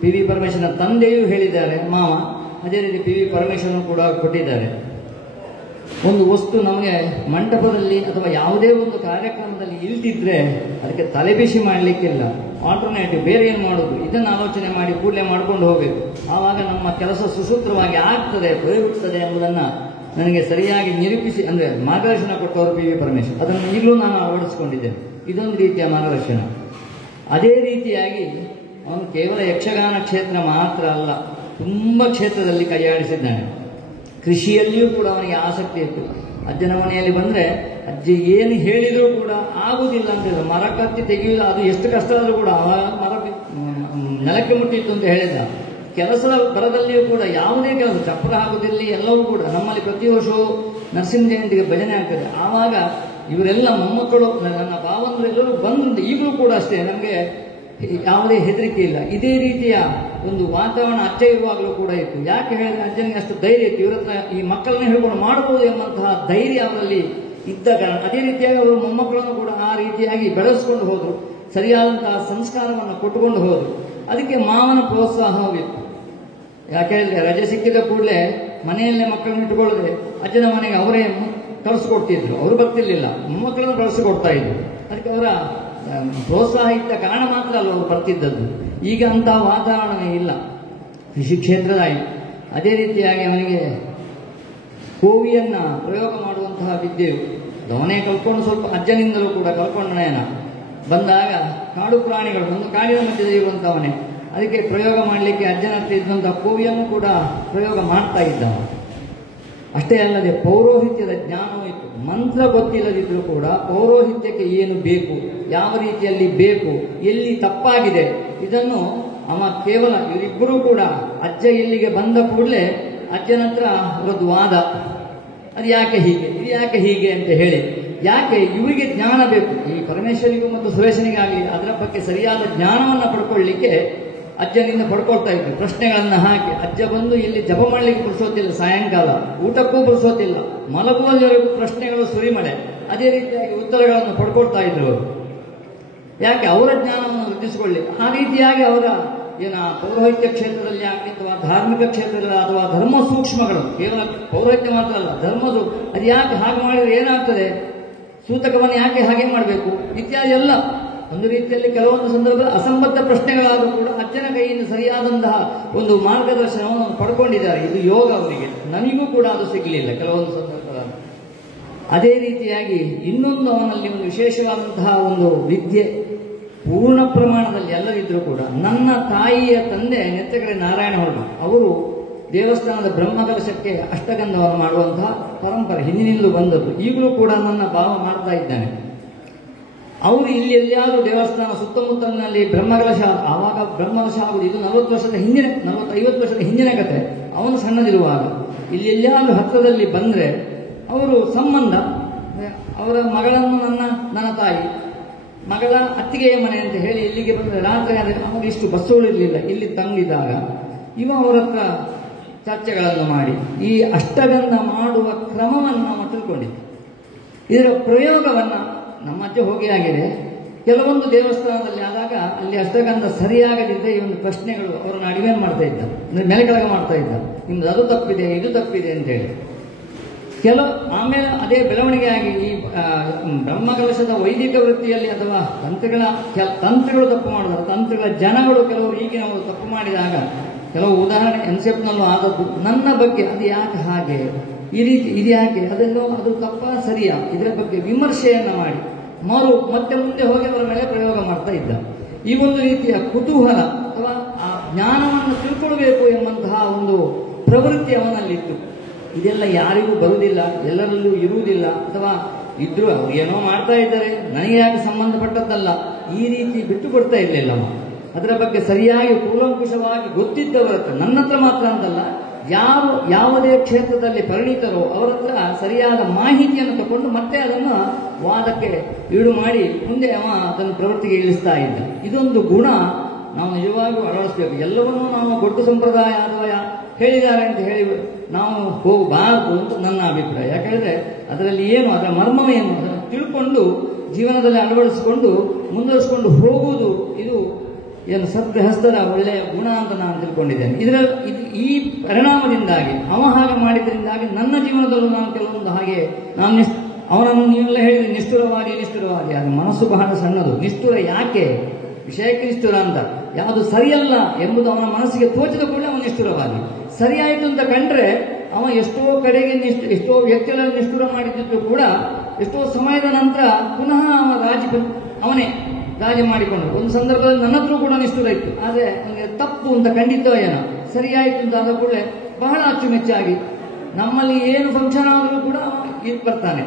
ಪಿ ವಿ ಪರಮೇಶ್ವರನ ತಂದೆಯೂ ಹೇಳಿದ್ದಾರೆ, ಮಾವ. ಅದೇ ರೀತಿ ಪಿ ವಿ ಪರಮೇಶ್ವರನು ಕೂಡ ಕೊಟ್ಟಿದ್ದಾರೆ. ಒಂದು ವಸ್ತು ನಮಗೆ ಮಂಟಪದಲ್ಲಿ ಅಥವಾ ಯಾವುದೇ ಒಂದು ಕಾರ್ಯಕ್ರಮದಲ್ಲಿ ಇಲ್ದಿದ್ರೆ ಅದಕ್ಕೆ ತಲೆಬಿಸಿ ಮಾಡಲಿಕ್ಕಿಲ್ಲ, ಆಲ್ಟರ್ನೇಟಿವ್ ಬೇರೆ ಏನು ಮಾಡೋದು, ಇದನ್ನು ಆಲೋಚನೆ ಮಾಡಿ ಕೂಡಲೇ ಮಾಡ್ಕೊಂಡು ಹೋಗಬೇಕು. ಆವಾಗ ನಮ್ಮ ಕೆಲಸ ಸುಸೂತ್ರವಾಗಿ ಆಗ್ತದೆ, ಬರುತ್ತದೆ ಎಂಬುದನ್ನು ನನಗೆ ಸರಿಯಾಗಿ ನಿರೂಪಿಸಿ, ಅಂದರೆ ಮಾರ್ಗದರ್ಶನ ಕೊಟ್ಟವರು ಪಿ ವಿ ಪರಮೇಶ್ವರ್. ಅದನ್ನು ಈಗಲೂ ನಾನು ಅಳವಡಿಸಿಕೊಂಡಿದ್ದೇನೆ. ಇದೊಂದು ರೀತಿಯ ಮಾರ್ಗದರ್ಶನ. ಅದೇ ರೀತಿಯಾಗಿ ಅವನು ಕೇವಲ ಯಕ್ಷಗಾನ ಕ್ಷೇತ್ರ ಮಾತ್ರ ಅಲ್ಲ, ತುಂಬ ಕ್ಷೇತ್ರದಲ್ಲಿ ಕೈಯಾಡಿಸಿದ್ದಾನೆ. ಕೃಷಿಯಲ್ಲಿಯೂ ಕೂಡ ಅವನಿಗೆ ಆಸಕ್ತಿ ಇತ್ತು. ಅಜ್ಜನ ಮನೆಯಲ್ಲಿ ಬಂದರೆ ಅಜ್ಜಿ ಏನು ಹೇಳಿದರೂ ಕೂಡ ಆಗುವುದಿಲ್ಲ ಅಂತಿದ್ರು. ಮರ ಕತ್ತಿ ತೆಗೆಯುವುದು ಅದು ಎಷ್ಟು ಕಷ್ಟ ಆದರೂ ಕೂಡ ಮರ ನೆಲಕ್ಕೆ ಮುಟ್ಟಿತ್ತು ಅಂತ ಹೇಳಿದ. ಕೆಲಸದ ಬರದಲ್ಲಿಯೂ ಕೂಡ ಯಾವುದೇ ಕೆಲಸ ಚಪ್ಪರ ಹಾಕುವುದಿಲ್ಲ, ಎಲ್ಲವೂ ಕೂಡ ನಮ್ಮಲ್ಲಿ ಪ್ರತಿ ವರ್ಷವೂ ನರಸಿಂಹ ಜಯಂತಿಗೆ ಭಜನೆ ಆಗ್ತದೆ. ಆವಾಗ ಇವರೆಲ್ಲ ಮೊಮ್ಮಕ್ಕಳು ನನ್ನ ಭಾವಂದರು ಎಲ್ಲರೂ ಬಂದು ಈಗಲೂ ಕೂಡ ಅಷ್ಟೇ ನಮಗೆ ಯಾವುದೇ ಹೆದರಿಕೆ ಇಲ್ಲ. ಇದೇ ರೀತಿಯ ಒಂದು ವಾತಾವರಣ ಅಜ್ಜ ಇರುವಾಗಲೂ ಕೂಡ ಇತ್ತು. ಯಾಕೆ ಹೇಳಿದ್ರೆ ಅಜ್ಜನಿಗೆ ಅಷ್ಟು ಧೈರ್ಯ ಇತ್ತು, ಇವ್ರ ಹತ್ರ ಈ ಮಕ್ಕಳನ್ನ ಹೇಳ್ಕೊಂಡು ಮಾಡಬಹುದು ಎಂಬಂತಹ ಧೈರ್ಯ ಅವರಲ್ಲಿ ಇದ್ದ ಕಾರಣ ಅದೇ ರೀತಿಯಾಗಿ ಅವರು ಮೊಮ್ಮಕ್ಕಳನ್ನು ಕೂಡ ಆ ರೀತಿಯಾಗಿ ಬೆಳೆಸ್ಕೊಂಡು ಹೋದರು, ಸರಿಯಾದಂತಹ ಸಂಸ್ಕಾರವನ್ನು ಕೊಟ್ಟುಕೊಂಡು ಹೋದರು. ಅದಕ್ಕೆ ಮಾವನ ಪ್ರೋತ್ಸಾಹವೂ ಇತ್ತು. ಯಾಕೆ ಹೇಳಿದ್ರೆ ರಜೆ ಸಿಕ್ಕಿದ ಕೂಡಲೇ ಮನೆಯಲ್ಲೇ ಮಕ್ಕಳನ್ನ ಇಟ್ಟುಕೊಳ್ಳದೆ ಅಜ್ಜನ ಮನೆಗೆ ಅವರೇ ಕಳಿಸ್ಕೊಡ್ತಿದ್ರು. ಅವರು ಬರ್ತಿರ್ಲಿಲ್ಲ, ಮೊಮ್ಮಕ್ಕಳನ್ನು ಕಳಿಸಿಕೊಡ್ತಾ ಇದ್ರು. ಅದಕ್ಕೆ ಅವರ ಪ್ರೋತ್ಸಾಹ ಇದ್ದ ಕಾರಣ ಮಾತ್ರ ಅಲ್ಲ ಅವರು ಬರ್ತಿದ್ದದ್ದು. ಈಗ ಅಂಥ ವಾತಾವರಣವೇ ಇಲ್ಲ. ಕೃಷಿ ಕ್ಷೇತ್ರದಾಯಿತು. ಅದೇ ರೀತಿಯಾಗಿ ಅವನಿಗೆ ಕೋವಿಯನ್ನು ಪ್ರಯೋಗ ಮಾಡುವಂತಹ ವಿದ್ಯೆಯು ಅವನೇ ಕಲ್ಕೊಂಡು ಸ್ವಲ್ಪ ಅಜ್ಜನಿಂದಲೂ ಕೂಡ ಕಲ್ಕೊಂಡನೇನ ಬಂದಾಗ ಕಾಡು ಪ್ರಾಣಿಗಳು ಒಂದು ಕಾಡಿನ ಮಧ್ಯದಲ್ಲಿ ಇರುವಂಥವನೇ, ಅದಕ್ಕೆ ಪ್ರಯೋಗ ಮಾಡಲಿಕ್ಕೆ ಅಜ್ಜನ ಹತ್ರ ಇದ್ದಂಥ ಕೋವಿಯನ್ನು ಕೂಡ ಪ್ರಯೋಗ ಮಾಡ್ತಾ ಇದ್ದವ. ಅಷ್ಟೇ ಅಲ್ಲದೆ ಪೌರೋಹಿತ್ಯದ ಜ್ಞಾನವೂ ಇತ್ತು. ಮಂತ್ರ ಗೊತ್ತಿಲ್ಲದಿದ್ದರೂ ಕೂಡ ಪೌರೋಹಿತ್ಯಕ್ಕೆ ಏನು ಬೇಕು, ಯಾವ ರೀತಿಯಲ್ಲಿ ಬೇಕು, ಎಲ್ಲಿ ತಪ್ಪಾಗಿದೆ ಇದನ್ನು ಅವ ಕೇವಲ ಇವರಿಬ್ಬರೂ ಕೂಡ ಅಜ್ಜ ಇಲ್ಲಿಗೆ ಬಂದ ಕೂಡಲೇ ಅಜ್ಜನ ಹತ್ರ ಅವರದ್ದು ವಾದ, ಅದು ಯಾಕೆ ಹೀಗೆ, ಇದು ಯಾಕೆ ಹೀಗೆ ಅಂತ ಹೇಳಿ. ಯಾಕೆ ಇವರಿಗೆ ಜ್ಞಾನ ಬೇಕು, ಈ ಪರಮೇಶ್ವರಿಗೂ ಮತ್ತು ಸುರೇಶನಿಗಾಗಲಿ ಅದರ ಬಗ್ಗೆ ಸರಿಯಾದ ಜ್ಞಾನವನ್ನು ಪಡ್ಕೊಳ್ಳಿಕ್ಕೆ ಅಜ್ಜನಿಂದ ಪಡ್ಕೊಳ್ತಾ ಇದ್ರು. ಪ್ರಶ್ನೆಗಳನ್ನು ಹಾಕಿ ಅಜ್ಜ ಬಂದು ಇಲ್ಲಿ ಜಪ ಮಾಡಲಿಕ್ಕೆ ಬಡಿಸೋತಿಲ್ಲ, ಸಾಯಂಕಾಲ ಊಟಕ್ಕೂ ಬಡಿಸೋತಿಲ್ಲ, ಮಲಗುವವರೆಗೂ ಪ್ರಶ್ನೆಗಳು ಸುರಿಮಳೆ. ಅದೇ ರೀತಿಯಾಗಿ ಉತ್ತರಗಳನ್ನು ಪಡ್ಕೊಳ್ತಾ ಇದ್ರು. ಯಾಕೆ ಅವರ ಜ್ಞಾನವನ್ನು ವೃದ್ಧಿಸಿಕೊಳ್ಳಿ. ಆ ರೀತಿಯಾಗಿ ಅವರ ಪೌರೋಹಿತ್ಯ ಕ್ಷೇತ್ರದಲ್ಲಿ ಆಗಲಿ ಅಥವಾ ಧಾರ್ಮಿಕ ಕ್ಷೇತ್ರದಲ್ಲಿ ಅಥವಾ ಧರ್ಮ ಸೂಕ್ಷ್ಮಗಳು, ಕೇವಲ ಪೌರೋಹಿತ್ಯ ಮಾತ್ರ ಅಲ್ಲ, ಧರ್ಮದು ಅದು ಯಾಕೆ ಹಾಗೆ ಮಾಡಿದ್ರೆ ಏನಾಗ್ತದೆ, ಸೂತಕವನ್ನು ಯಾಕೆ ಹಾಗೆ ಮಾಡಬೇಕು ಇತ್ಯಾದಿ ಎಲ್ಲ ಒಂದು ರೀತಿಯಲ್ಲಿ ಕೆಲವೊಂದು ಸಂದರ್ಭದಲ್ಲಿ ಅಸಂಬದ್ಧ ಪ್ರಶ್ನೆಗಳಾದರೂ ಕೂಡ ಅಜ್ಜನ ಕೈಯಿಂದ ಸರಿಯಾದಂತಹ ಒಂದು ಮಾರ್ಗದರ್ಶನವನ್ನು ಪಡ್ಕೊಂಡಿದ್ದಾರೆ. ಇದು ಯೋಗ ಅವರಿಗೆ, ನಮಗೂ ಕೂಡ ಅದು ಸಿಗಲಿಲ್ಲ ಕೆಲವೊಂದು ಸಂದರ್ಭದಲ್ಲಿ. ಅದೇ ರೀತಿಯಾಗಿ ಇನ್ನೊಂದು ಅವನಲ್ಲಿ ಒಂದು ವಿಶೇಷವಾದಂತಹ ಒಂದು ವಿದ್ಯೆ ಪೂರ್ಣ ಪ್ರಮಾಣದಲ್ಲಿ ಎಲ್ಲರಿದ್ರೂ ಕೂಡ. ನನ್ನ ತಾಯಿಯ ತಂದೆ ನೆತ್ತಗಡೆ ನಾರಾಯಣ ಹೊರಡು, ಅವರು ದೇವಸ್ಥಾನದ ಬ್ರಹ್ಮಕಲಶಕ್ಕೆ ಅಷ್ಟಗಂಧವನ್ನು ಮಾಡುವಂತಹ ಪರಂಪರೆ ಹಿಂದಿನಿಂದಲೂ ಬಂದದ್ದು. ಈಗಲೂ ಕೂಡ ನನ್ನ ಭಾವ ಮಾಡ್ತಾ ಇದ್ದಾನೆ. ಅವರು ಇಲ್ಲಿ ಎಲ್ಲಿಯಾದರೂ ದೇವಸ್ಥಾನ ಸುತ್ತಮುತ್ತಲಿನಲ್ಲಿ ಬ್ರಹ್ಮಕಲಶ, ಆವಾಗ ಬ್ರಹ್ಮಕಲಶ ಆಗುವುದು ಇದು 40 ವರ್ಷದ ಹಿಂದಿನ 40-50 ವರ್ಷದ ಹಿಂದಿನ ಕತೆ. ಅವನು ಸಣ್ಣದಿರುವಾಗ ಇಲ್ಲಿ ಎಲ್ಲಿಯಾದರೂ ಹತ್ತಿರದಲ್ಲಿ ಬಂದರೆ ಅವರು ಸಂಬಂಧ, ಅವರ ಮಗಳನ್ನು ನನ್ನ ತಾಯಿ ಮಗಳ ಅತ್ತಿಗೆಯ ಮನೆ ಅಂತ ಹೇಳಿ ಇಲ್ಲಿಗೆ ಬಂದರೆ ರಾತ್ರಿ ಆದರೆ ಅವರು ಇಷ್ಟು ಬಸ್ಸುಗಳಿರಲಿಲ್ಲ. ಇಲ್ಲಿ ತಂಗಿದಾಗ ಇವ ಅವರ ಹತ್ರ ಚರ್ಚೆಗಳನ್ನು ಮಾಡಿ ಈ ಅಷ್ಟಗಂಧ ಮಾಡುವ ಕ್ರಮವನ್ನು ನಾವು ತಿಳ್ಕೊಂಡಿದ್ದೆ. ಇದರ ಪ್ರಯೋಗವನ್ನು ನಮ್ಮ ಅಜ್ಜ ಹೋಗಿ ಆಗಿದೆ. ಕೆಲವೊಂದು ದೇವಸ್ಥಾನದಲ್ಲಿ ಆದಾಗ ಅಲ್ಲಿ ಅಷ್ಟಗಂಧ ಸರಿಯಾಗದಿದ್ದರೆ ಈ ಒಂದು ಪ್ರಶ್ನೆಗಳು ಅವರನ್ನು ಅಡಿಗೆ ಮಾಡ್ತಾ ಇದ್ದ, ಅಂದರೆ ಮೆಲಕಳಗ ಮಾಡ್ತಾ ಇದ್ದ, ನಿಮ್ದು ಅದು ತಪ್ಪಿದೆ ಇದು ತಪ್ಪಿದೆ ಅಂತೇಳಿ. ಆಮೇಲೆ ಅದೇ ಬೆಳವಣಿಗೆ ಆಗಿ ಈ ಬ್ರಹ್ಮಕಲಶದ ವೈದಿಕ ವೃತ್ತಿಯಲ್ಲಿ ಅಥವಾ ತಂತ್ರಗಳು ತಪ್ಪು ಮಾಡಿದಾಗ ತಂತ್ರಗಳ ಜನಗಳು ಕೆಲವರು ಈಗಿನವರು ತಪ್ಪು ಮಾಡಿದಾಗ ಕೆಲವು ಉದಾಹರಣೆ ಎನ್ಸೆಪ್ಟ್ನಲ್ಲೂ ಆದದ್ದು ನನ್ನ ಬಗ್ಗೆ ಅದು ಯಾಕೆ ಹಾಗೆ, ಈ ರೀತಿ ಇದು ಯಾಕೆ, ಅದೆಲ್ಲೋ ಅದು ತಪ್ಪ ಸರಿಯಾ, ಇದರ ಬಗ್ಗೆ ವಿಮರ್ಶೆಯನ್ನು ಮಾಡಿ ಮತ್ತೆ ಮುಂದೆ ಹೋಗಿ ಅವರ ಮೇಲೆ ಪ್ರಯೋಗ ಮಾಡ್ತಾ ಇದ್ದ. ಈ ಒಂದು ರೀತಿಯ ಕುತೂಹಲ ಅಥವಾ ಆ ಜ್ಞಾನವನ್ನು ತಿಳ್ಕೊಳ್ಬೇಕು ಎಂಬಂತಹ ಒಂದು ಪ್ರವೃತ್ತಿ ಅವನಲ್ಲಿತ್ತು. ಇದೆಲ್ಲ ಯಾರಿಗೂ ಬರುವುದಿಲ್ಲ, ಎಲ್ಲರಲ್ಲೂ ಇರುವುದಿಲ್ಲ, ಅಥವಾ ಇದ್ರೂ ಅವ್ರು ಏನೋ ಮಾಡ್ತಾ ಇದ್ದಾರೆ, ನನಗೆ ಯಾಕೆ ಸಂಬಂಧಪಟ್ಟದ್ದಲ್ಲ, ಈ ರೀತಿ ಬಿಟ್ಟು ಕೊಡ್ತಾ ಇರಲಿಲ್ಲ. ಅದರ ಬಗ್ಗೆ ಸರಿಯಾಗಿ ಕೂಲಂಕುಷವಾಗಿ ಗೊತ್ತಿದ್ದವರ ಹತ್ರ, ನನ್ನ ಹತ್ರ ಮಾತ್ರ ಅಂತಲ್ಲ, ಯಾವುದೇ ಕ್ಷೇತ್ರದಲ್ಲಿ ಪರಿಣಿತರೋ ಅವರ ಹತ್ರ ಸರಿಯಾದ ಮಾಹಿತಿಯನ್ನು ತಗೊಂಡು ಮತ್ತೆ ಅದನ್ನು ವಾದಕ್ಕೆ ಈಡು ಮಾಡಿ ಮುಂದೆ ಅವ ಅದನ್ನು ಪ್ರವೃತ್ತಿಗೆ ಇಳಿಸ್ತಾ ಇದ್ದ. ಇದೊಂದು ಗುಣ ನಾವು ನಿಜವಾಗಿಯೂ ಅಳವಡಿಸಬೇಕು. ಎಲ್ಲವನ್ನೂ ನಾವು ಗೊಟ್ಟು ಸಂಪ್ರದಾಯ ಅಥವಾ ಹೇಳಿದ್ದಾರೆ ಅಂತ ಹೇಳಿ ನಾವು ಹೋಗಬಾರದು ಅಂತ ನನ್ನ ಅಭಿಪ್ರಾಯ. ಯಾಕಂದರೆ ಅದರಲ್ಲಿ ಏನು, ಅದರ ಮರ್ಮವೇನು ಅದನ್ನು ತಿಳ್ಕೊಂಡು ಜೀವನದಲ್ಲಿ ಅಳವಡಿಸಿಕೊಂಡು ಮುಂದುವರಿಸಿಕೊಂಡು ಹೋಗುವುದು ಇದು ಏನು ಸದ್ಗೃಹಸ್ಥರ ಒಳ್ಳೆಯ ಗುಣ ಅಂತ ನಾನು ತಿಳ್ಕೊಂಡಿದ್ದೇನೆ. ಈ ಪರಿಣಾಮದಿಂದಾಗಿ ಅವ ಹಾಗೆ ಮಾಡಿದ್ರಿಂದಾಗಿ ನನ್ನ ಜೀವನದಲ್ಲೂ ನಾನು ಕೆಲವೊಂದು ಹಾಗೆ ಅವನನ್ನು ನೀವೆಲ್ಲ ಹೇಳಿದ್ರೆ ನಿಷ್ಠುರವಾದಿ ಅದು ಮನಸ್ಸು ಬಹಳ ಸಣ್ಣದು. ನಿಷ್ಠುರ ಯಾಕೆ, ವಿಷಯಕ್ಕೆ ನಿಷ್ಠುರ ಅಂತ, ಯಾವುದು ಸರಿಯಲ್ಲ ಎಂಬುದು ಅವನ ಮನಸ್ಸಿಗೆ ತೋಚಿದ ಕೂಡಲೇ ಅವನು ನಿಷ್ಠುರವಾದಿ. ಸರಿಯಾಯಿತು ಅಂತ ಕಂಡ್ರೆ ಅವ ಎಷ್ಟೋ ಕಡೆಗೆ ಎಷ್ಟೋ ವ್ಯಕ್ತಿಗಳನ್ನು ನಿಷ್ಠುರ ಮಾಡಿದ್ದು ಕೂಡ ಎಷ್ಟೋ ಸಮಯದ ನಂತರ ಪುನಃ ಅವನೇ ರಾಜಿ ಮಾಡಿಕೊಂಡು ಒಂದು ಸಂದರ್ಭದಲ್ಲಿ ನನ್ನ ಹತ್ರ ಕೂಡ ನಿಷ್ಠುರ ಇತ್ತು. ಆದರೆ ಅವನಿಗೆ ತಪ್ಪು ಅಂತ ಖಂಡಿತ ಏನೋ ಸರಿಯಾಯಿತು ಅಂತ ಆದ ಕೂಡಲೇ ಬಹಳ ಅಚ್ಚುಮೆಚ್ಚಾಗಿ ನಮ್ಮಲ್ಲಿ ಏನು ಫಂಕ್ಷನ್ ಆದರೂ ಕೂಡ ಬರ್ತಾನೆ,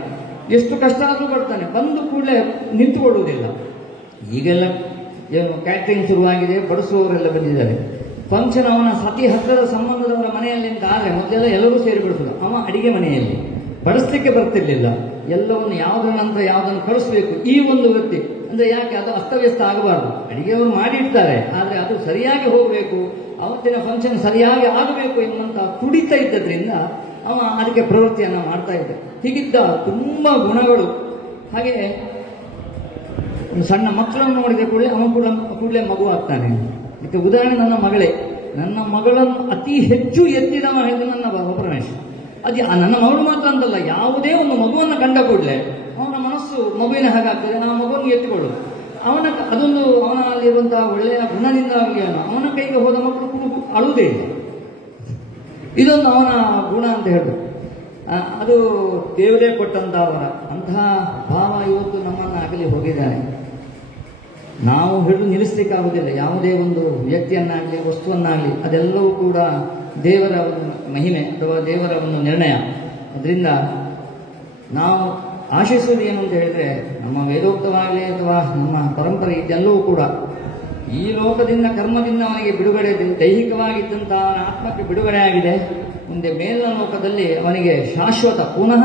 ಎಷ್ಟು ಕಷ್ಟ ಆದರೂ ಬರ್ತಾನೆ, ಬಂದು ಕೂಡಲೇ ನಿಂತುಕೊಳ್ಳುವುದಿಲ್ಲ. ಈಗೆಲ್ಲ ಏನು ಕ್ಯಾಟ್ರಿಂಗ್ ಶುರುವಾಗಿದೆ, ಬಡಿಸುವವರೆಲ್ಲ ಬಂದಿದ್ದಾರೆ. ಫಂಕ್ಷನ್ ಅವನ ಅತಿ ಹತ್ತಿರದ ಸಂಬಂಧದವರ ಮನೆಯಲ್ಲಿ ಅಂತ ಆದರೆ ಮೊದಲೆಲ್ಲ ಎಲ್ಲರೂ ಸೇರಿ ಬಡಿಸೋದು. ಅವ ಅಡಿಗೆ ಮನೆಯಲ್ಲಿ ಬಡಿಸ್ಲಿಕ್ಕೆ ಬರ್ತಿರ್ಲಿಲ್ಲ. ಎಲ್ಲವನ್ನು ಯಾವುದರ ನಂತರ ಯಾವುದನ್ನು ಕಳಿಸ್ಬೇಕು ಈ ಒಂದು ವೃತ್ತಿ ಅಂದರೆ ಯಾಕೆ ಅದು ಅಸ್ತವ್ಯಸ್ತ ಆಗಬಾರ್ದು. ಅಡಿಗೆಯವರು ಮಾಡಿರ್ತಾರೆ, ಆದರೆ ಅದು ಸರಿಯಾಗಿ ಹೋಗಬೇಕು, ಅವತ್ತಿನ ಫಂಕ್ಷನ್ ಸರಿಯಾಗಿ ಆಗಬೇಕು ಎನ್ನುವಂಥ ತುಡಿತ ಇದ್ದದ್ರಿಂದ ಅವ ಅದಕ್ಕೆ ಪ್ರವೃತ್ತಿಯನ್ನು ಮಾಡ್ತಾ ಇದ್ದ. ಹೀಗಿದ್ದ ತುಂಬ ಗುಣಗಳು. ಹಾಗೆ ಸಣ್ಣ ಮಕ್ಕಳನ್ನು ನೋಡಿದ ಕೂಡಲೇ ಅವನು ಕೂಡಲೇ ಮಗು ಆಗ್ತಾನೆ. ಇದಕ್ಕೆ ಉದಾಹರಣೆ ನನ್ನ ಮಗಳನ್ನು ಅತಿ ಹೆಚ್ಚು ಎತ್ತಿದವ ಹೇಳಿದ ನನ್ನ ಪರಮೇಶ. ಅದು ನನ್ನ ಮಗಳು ಮಾತ್ರ ಅಂತಲ್ಲ, ಯಾವುದೇ ಒಂದು ಮಗುವನ್ನು ಕಂಡ ಕೂಡಲೇ ಅವನ ಮನಸ್ಸು ಮಗುವಿನ ಹಾಗಾಗ್ತದೆ, ಆ ಮಗುವನ್ನು ಎತ್ತಿಕೊಳ್ಳೋದು. ಅದೊಂದು ಅವನಲ್ಲಿರುವಂತಹ ಒಳ್ಳೆಯ ಗುಣದಿಂದಾಗಿ ಅವನ ಕೈಗೆ ಹೋದ ಮಕ್ಕಳು ಅಳುವುದೇ ಇಲ್ಲ. ಇದೊಂದು ಅವನ ಗುಣ ಅಂತ ಹೇಳೋದು. ಅದು ದೇವರೇ ಕೊಟ್ಟಂತಹ ಅಂತಹ ಭಾವ ಇವತ್ತು ನಮ್ಮನ್ನು ಆಗಲಿ ಹೋಗಿದ್ದಾನೆ. ನಾವು ಹಿಡಿದು ನಿಲ್ಲಿಸಲಿಕ್ಕಾಗುವುದಿಲ್ಲ. ಯಾವುದೇ ಒಂದು ವ್ಯಕ್ತಿಯನ್ನಾಗಲಿ ವಸ್ತುವನ್ನಾಗಲಿ ಅದೆಲ್ಲವೂ ಕೂಡ ದೇವರ ಒಂದು ಮಹಿಮೆ ಅಥವಾ ದೇವರ ಒಂದು ನಿರ್ಣಯ. ಅದರಿಂದ ನಾವು ಆಶಿಸುವುದು ಏನು ಅಂತ ಹೇಳಿದರೆ, ನಮ್ಮ ವೇದೋಕ್ತವಾಗಲಿ ಅಥವಾ ನಮ್ಮ ಪರಂಪರೆ ಇದೆಲ್ಲವೂ ಕೂಡ ಈ ಲೋಕದಿಂದ ಕರ್ಮದಿಂದ ಅವನಿಗೆ ಬಿಡುಗಡೆ, ದೈಹಿಕವಾಗಿದ್ದಂತಹ ಆತ್ಮಕ್ಕೆ ಬಿಡುಗಡೆ ಆಗಿದೆ. ಮುಂದೆ ಮೇಲಿನ ಲೋಕದಲ್ಲಿ ಅವನಿಗೆ ಶಾಶ್ವತ ಪುನಃ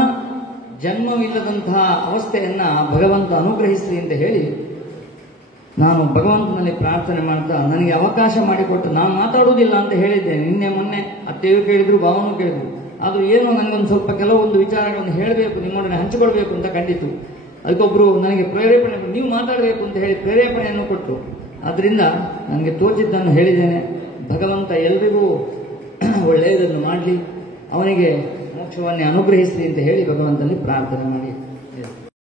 ಜನ್ಮವಿಲ್ಲದಂತಹ ಅವಸ್ಥೆಯನ್ನು ಭಗವಂತ ಅನುಗ್ರಹಿಸಲಿ ಅಂತ ಹೇಳಿ ನಾನು ಭಗವಂತನಲ್ಲಿ ಪ್ರಾರ್ಥನೆ ಮಾಡ್ತಾ, ನನಗೆ ಅವಕಾಶ ಮಾಡಿಕೊಟ್ಟು ನಾನು ಮಾತಾಡುವುದಿಲ್ಲ ಅಂತ ಹೇಳಿದ್ದೇನೆ. ನಿನ್ನೆ ಮೊನ್ನೆ ಅತ್ತೆಯೂ ಕೇಳಿದ್ರು, ಭಾವನೂ ಕೇಳಿದ್ರು. ಆದರೂ ಏನೋ ನನಗೊಂದು ಸ್ವಲ್ಪ ಕೆಲವೊಂದು ವಿಚಾರಗಳನ್ನು ಹೇಳಬೇಕು, ನಿಮ್ಮೊಡನೆ ಹಂಚಿಕೊಳ್ಬೇಕು ಅಂತ ಕಂಡಿತು. ಅದಕ್ಕೊಬ್ಬರು ನನಗೆ ಪ್ರೇರೇಪಣೆ, ನೀವು ಮಾತಾಡಬೇಕು ಅಂತ ಹೇಳಿ ಪ್ರೇರೇಪಣೆಯನ್ನು ಕೊಟ್ಟರು. ಆದ್ದರಿಂದ ನನಗೆ ತೋಚಿದ್ದನ್ನು ಹೇಳಿದ್ದೇನೆ. ಭಗವಂತ ಎಲ್ರಿಗೂ ಒಳ್ಳೆಯದನ್ನು ಮಾಡಲಿ, ಅವನಿಗೆ ಮೋಕ್ಷವನ್ನೇ ಅನುಗ್ರಹಿಸಲಿ ಅಂತ ಹೇಳಿ ಭಗವಂತನಲ್ಲಿ ಪ್ರಾರ್ಥನೆ ಮಾಡಿ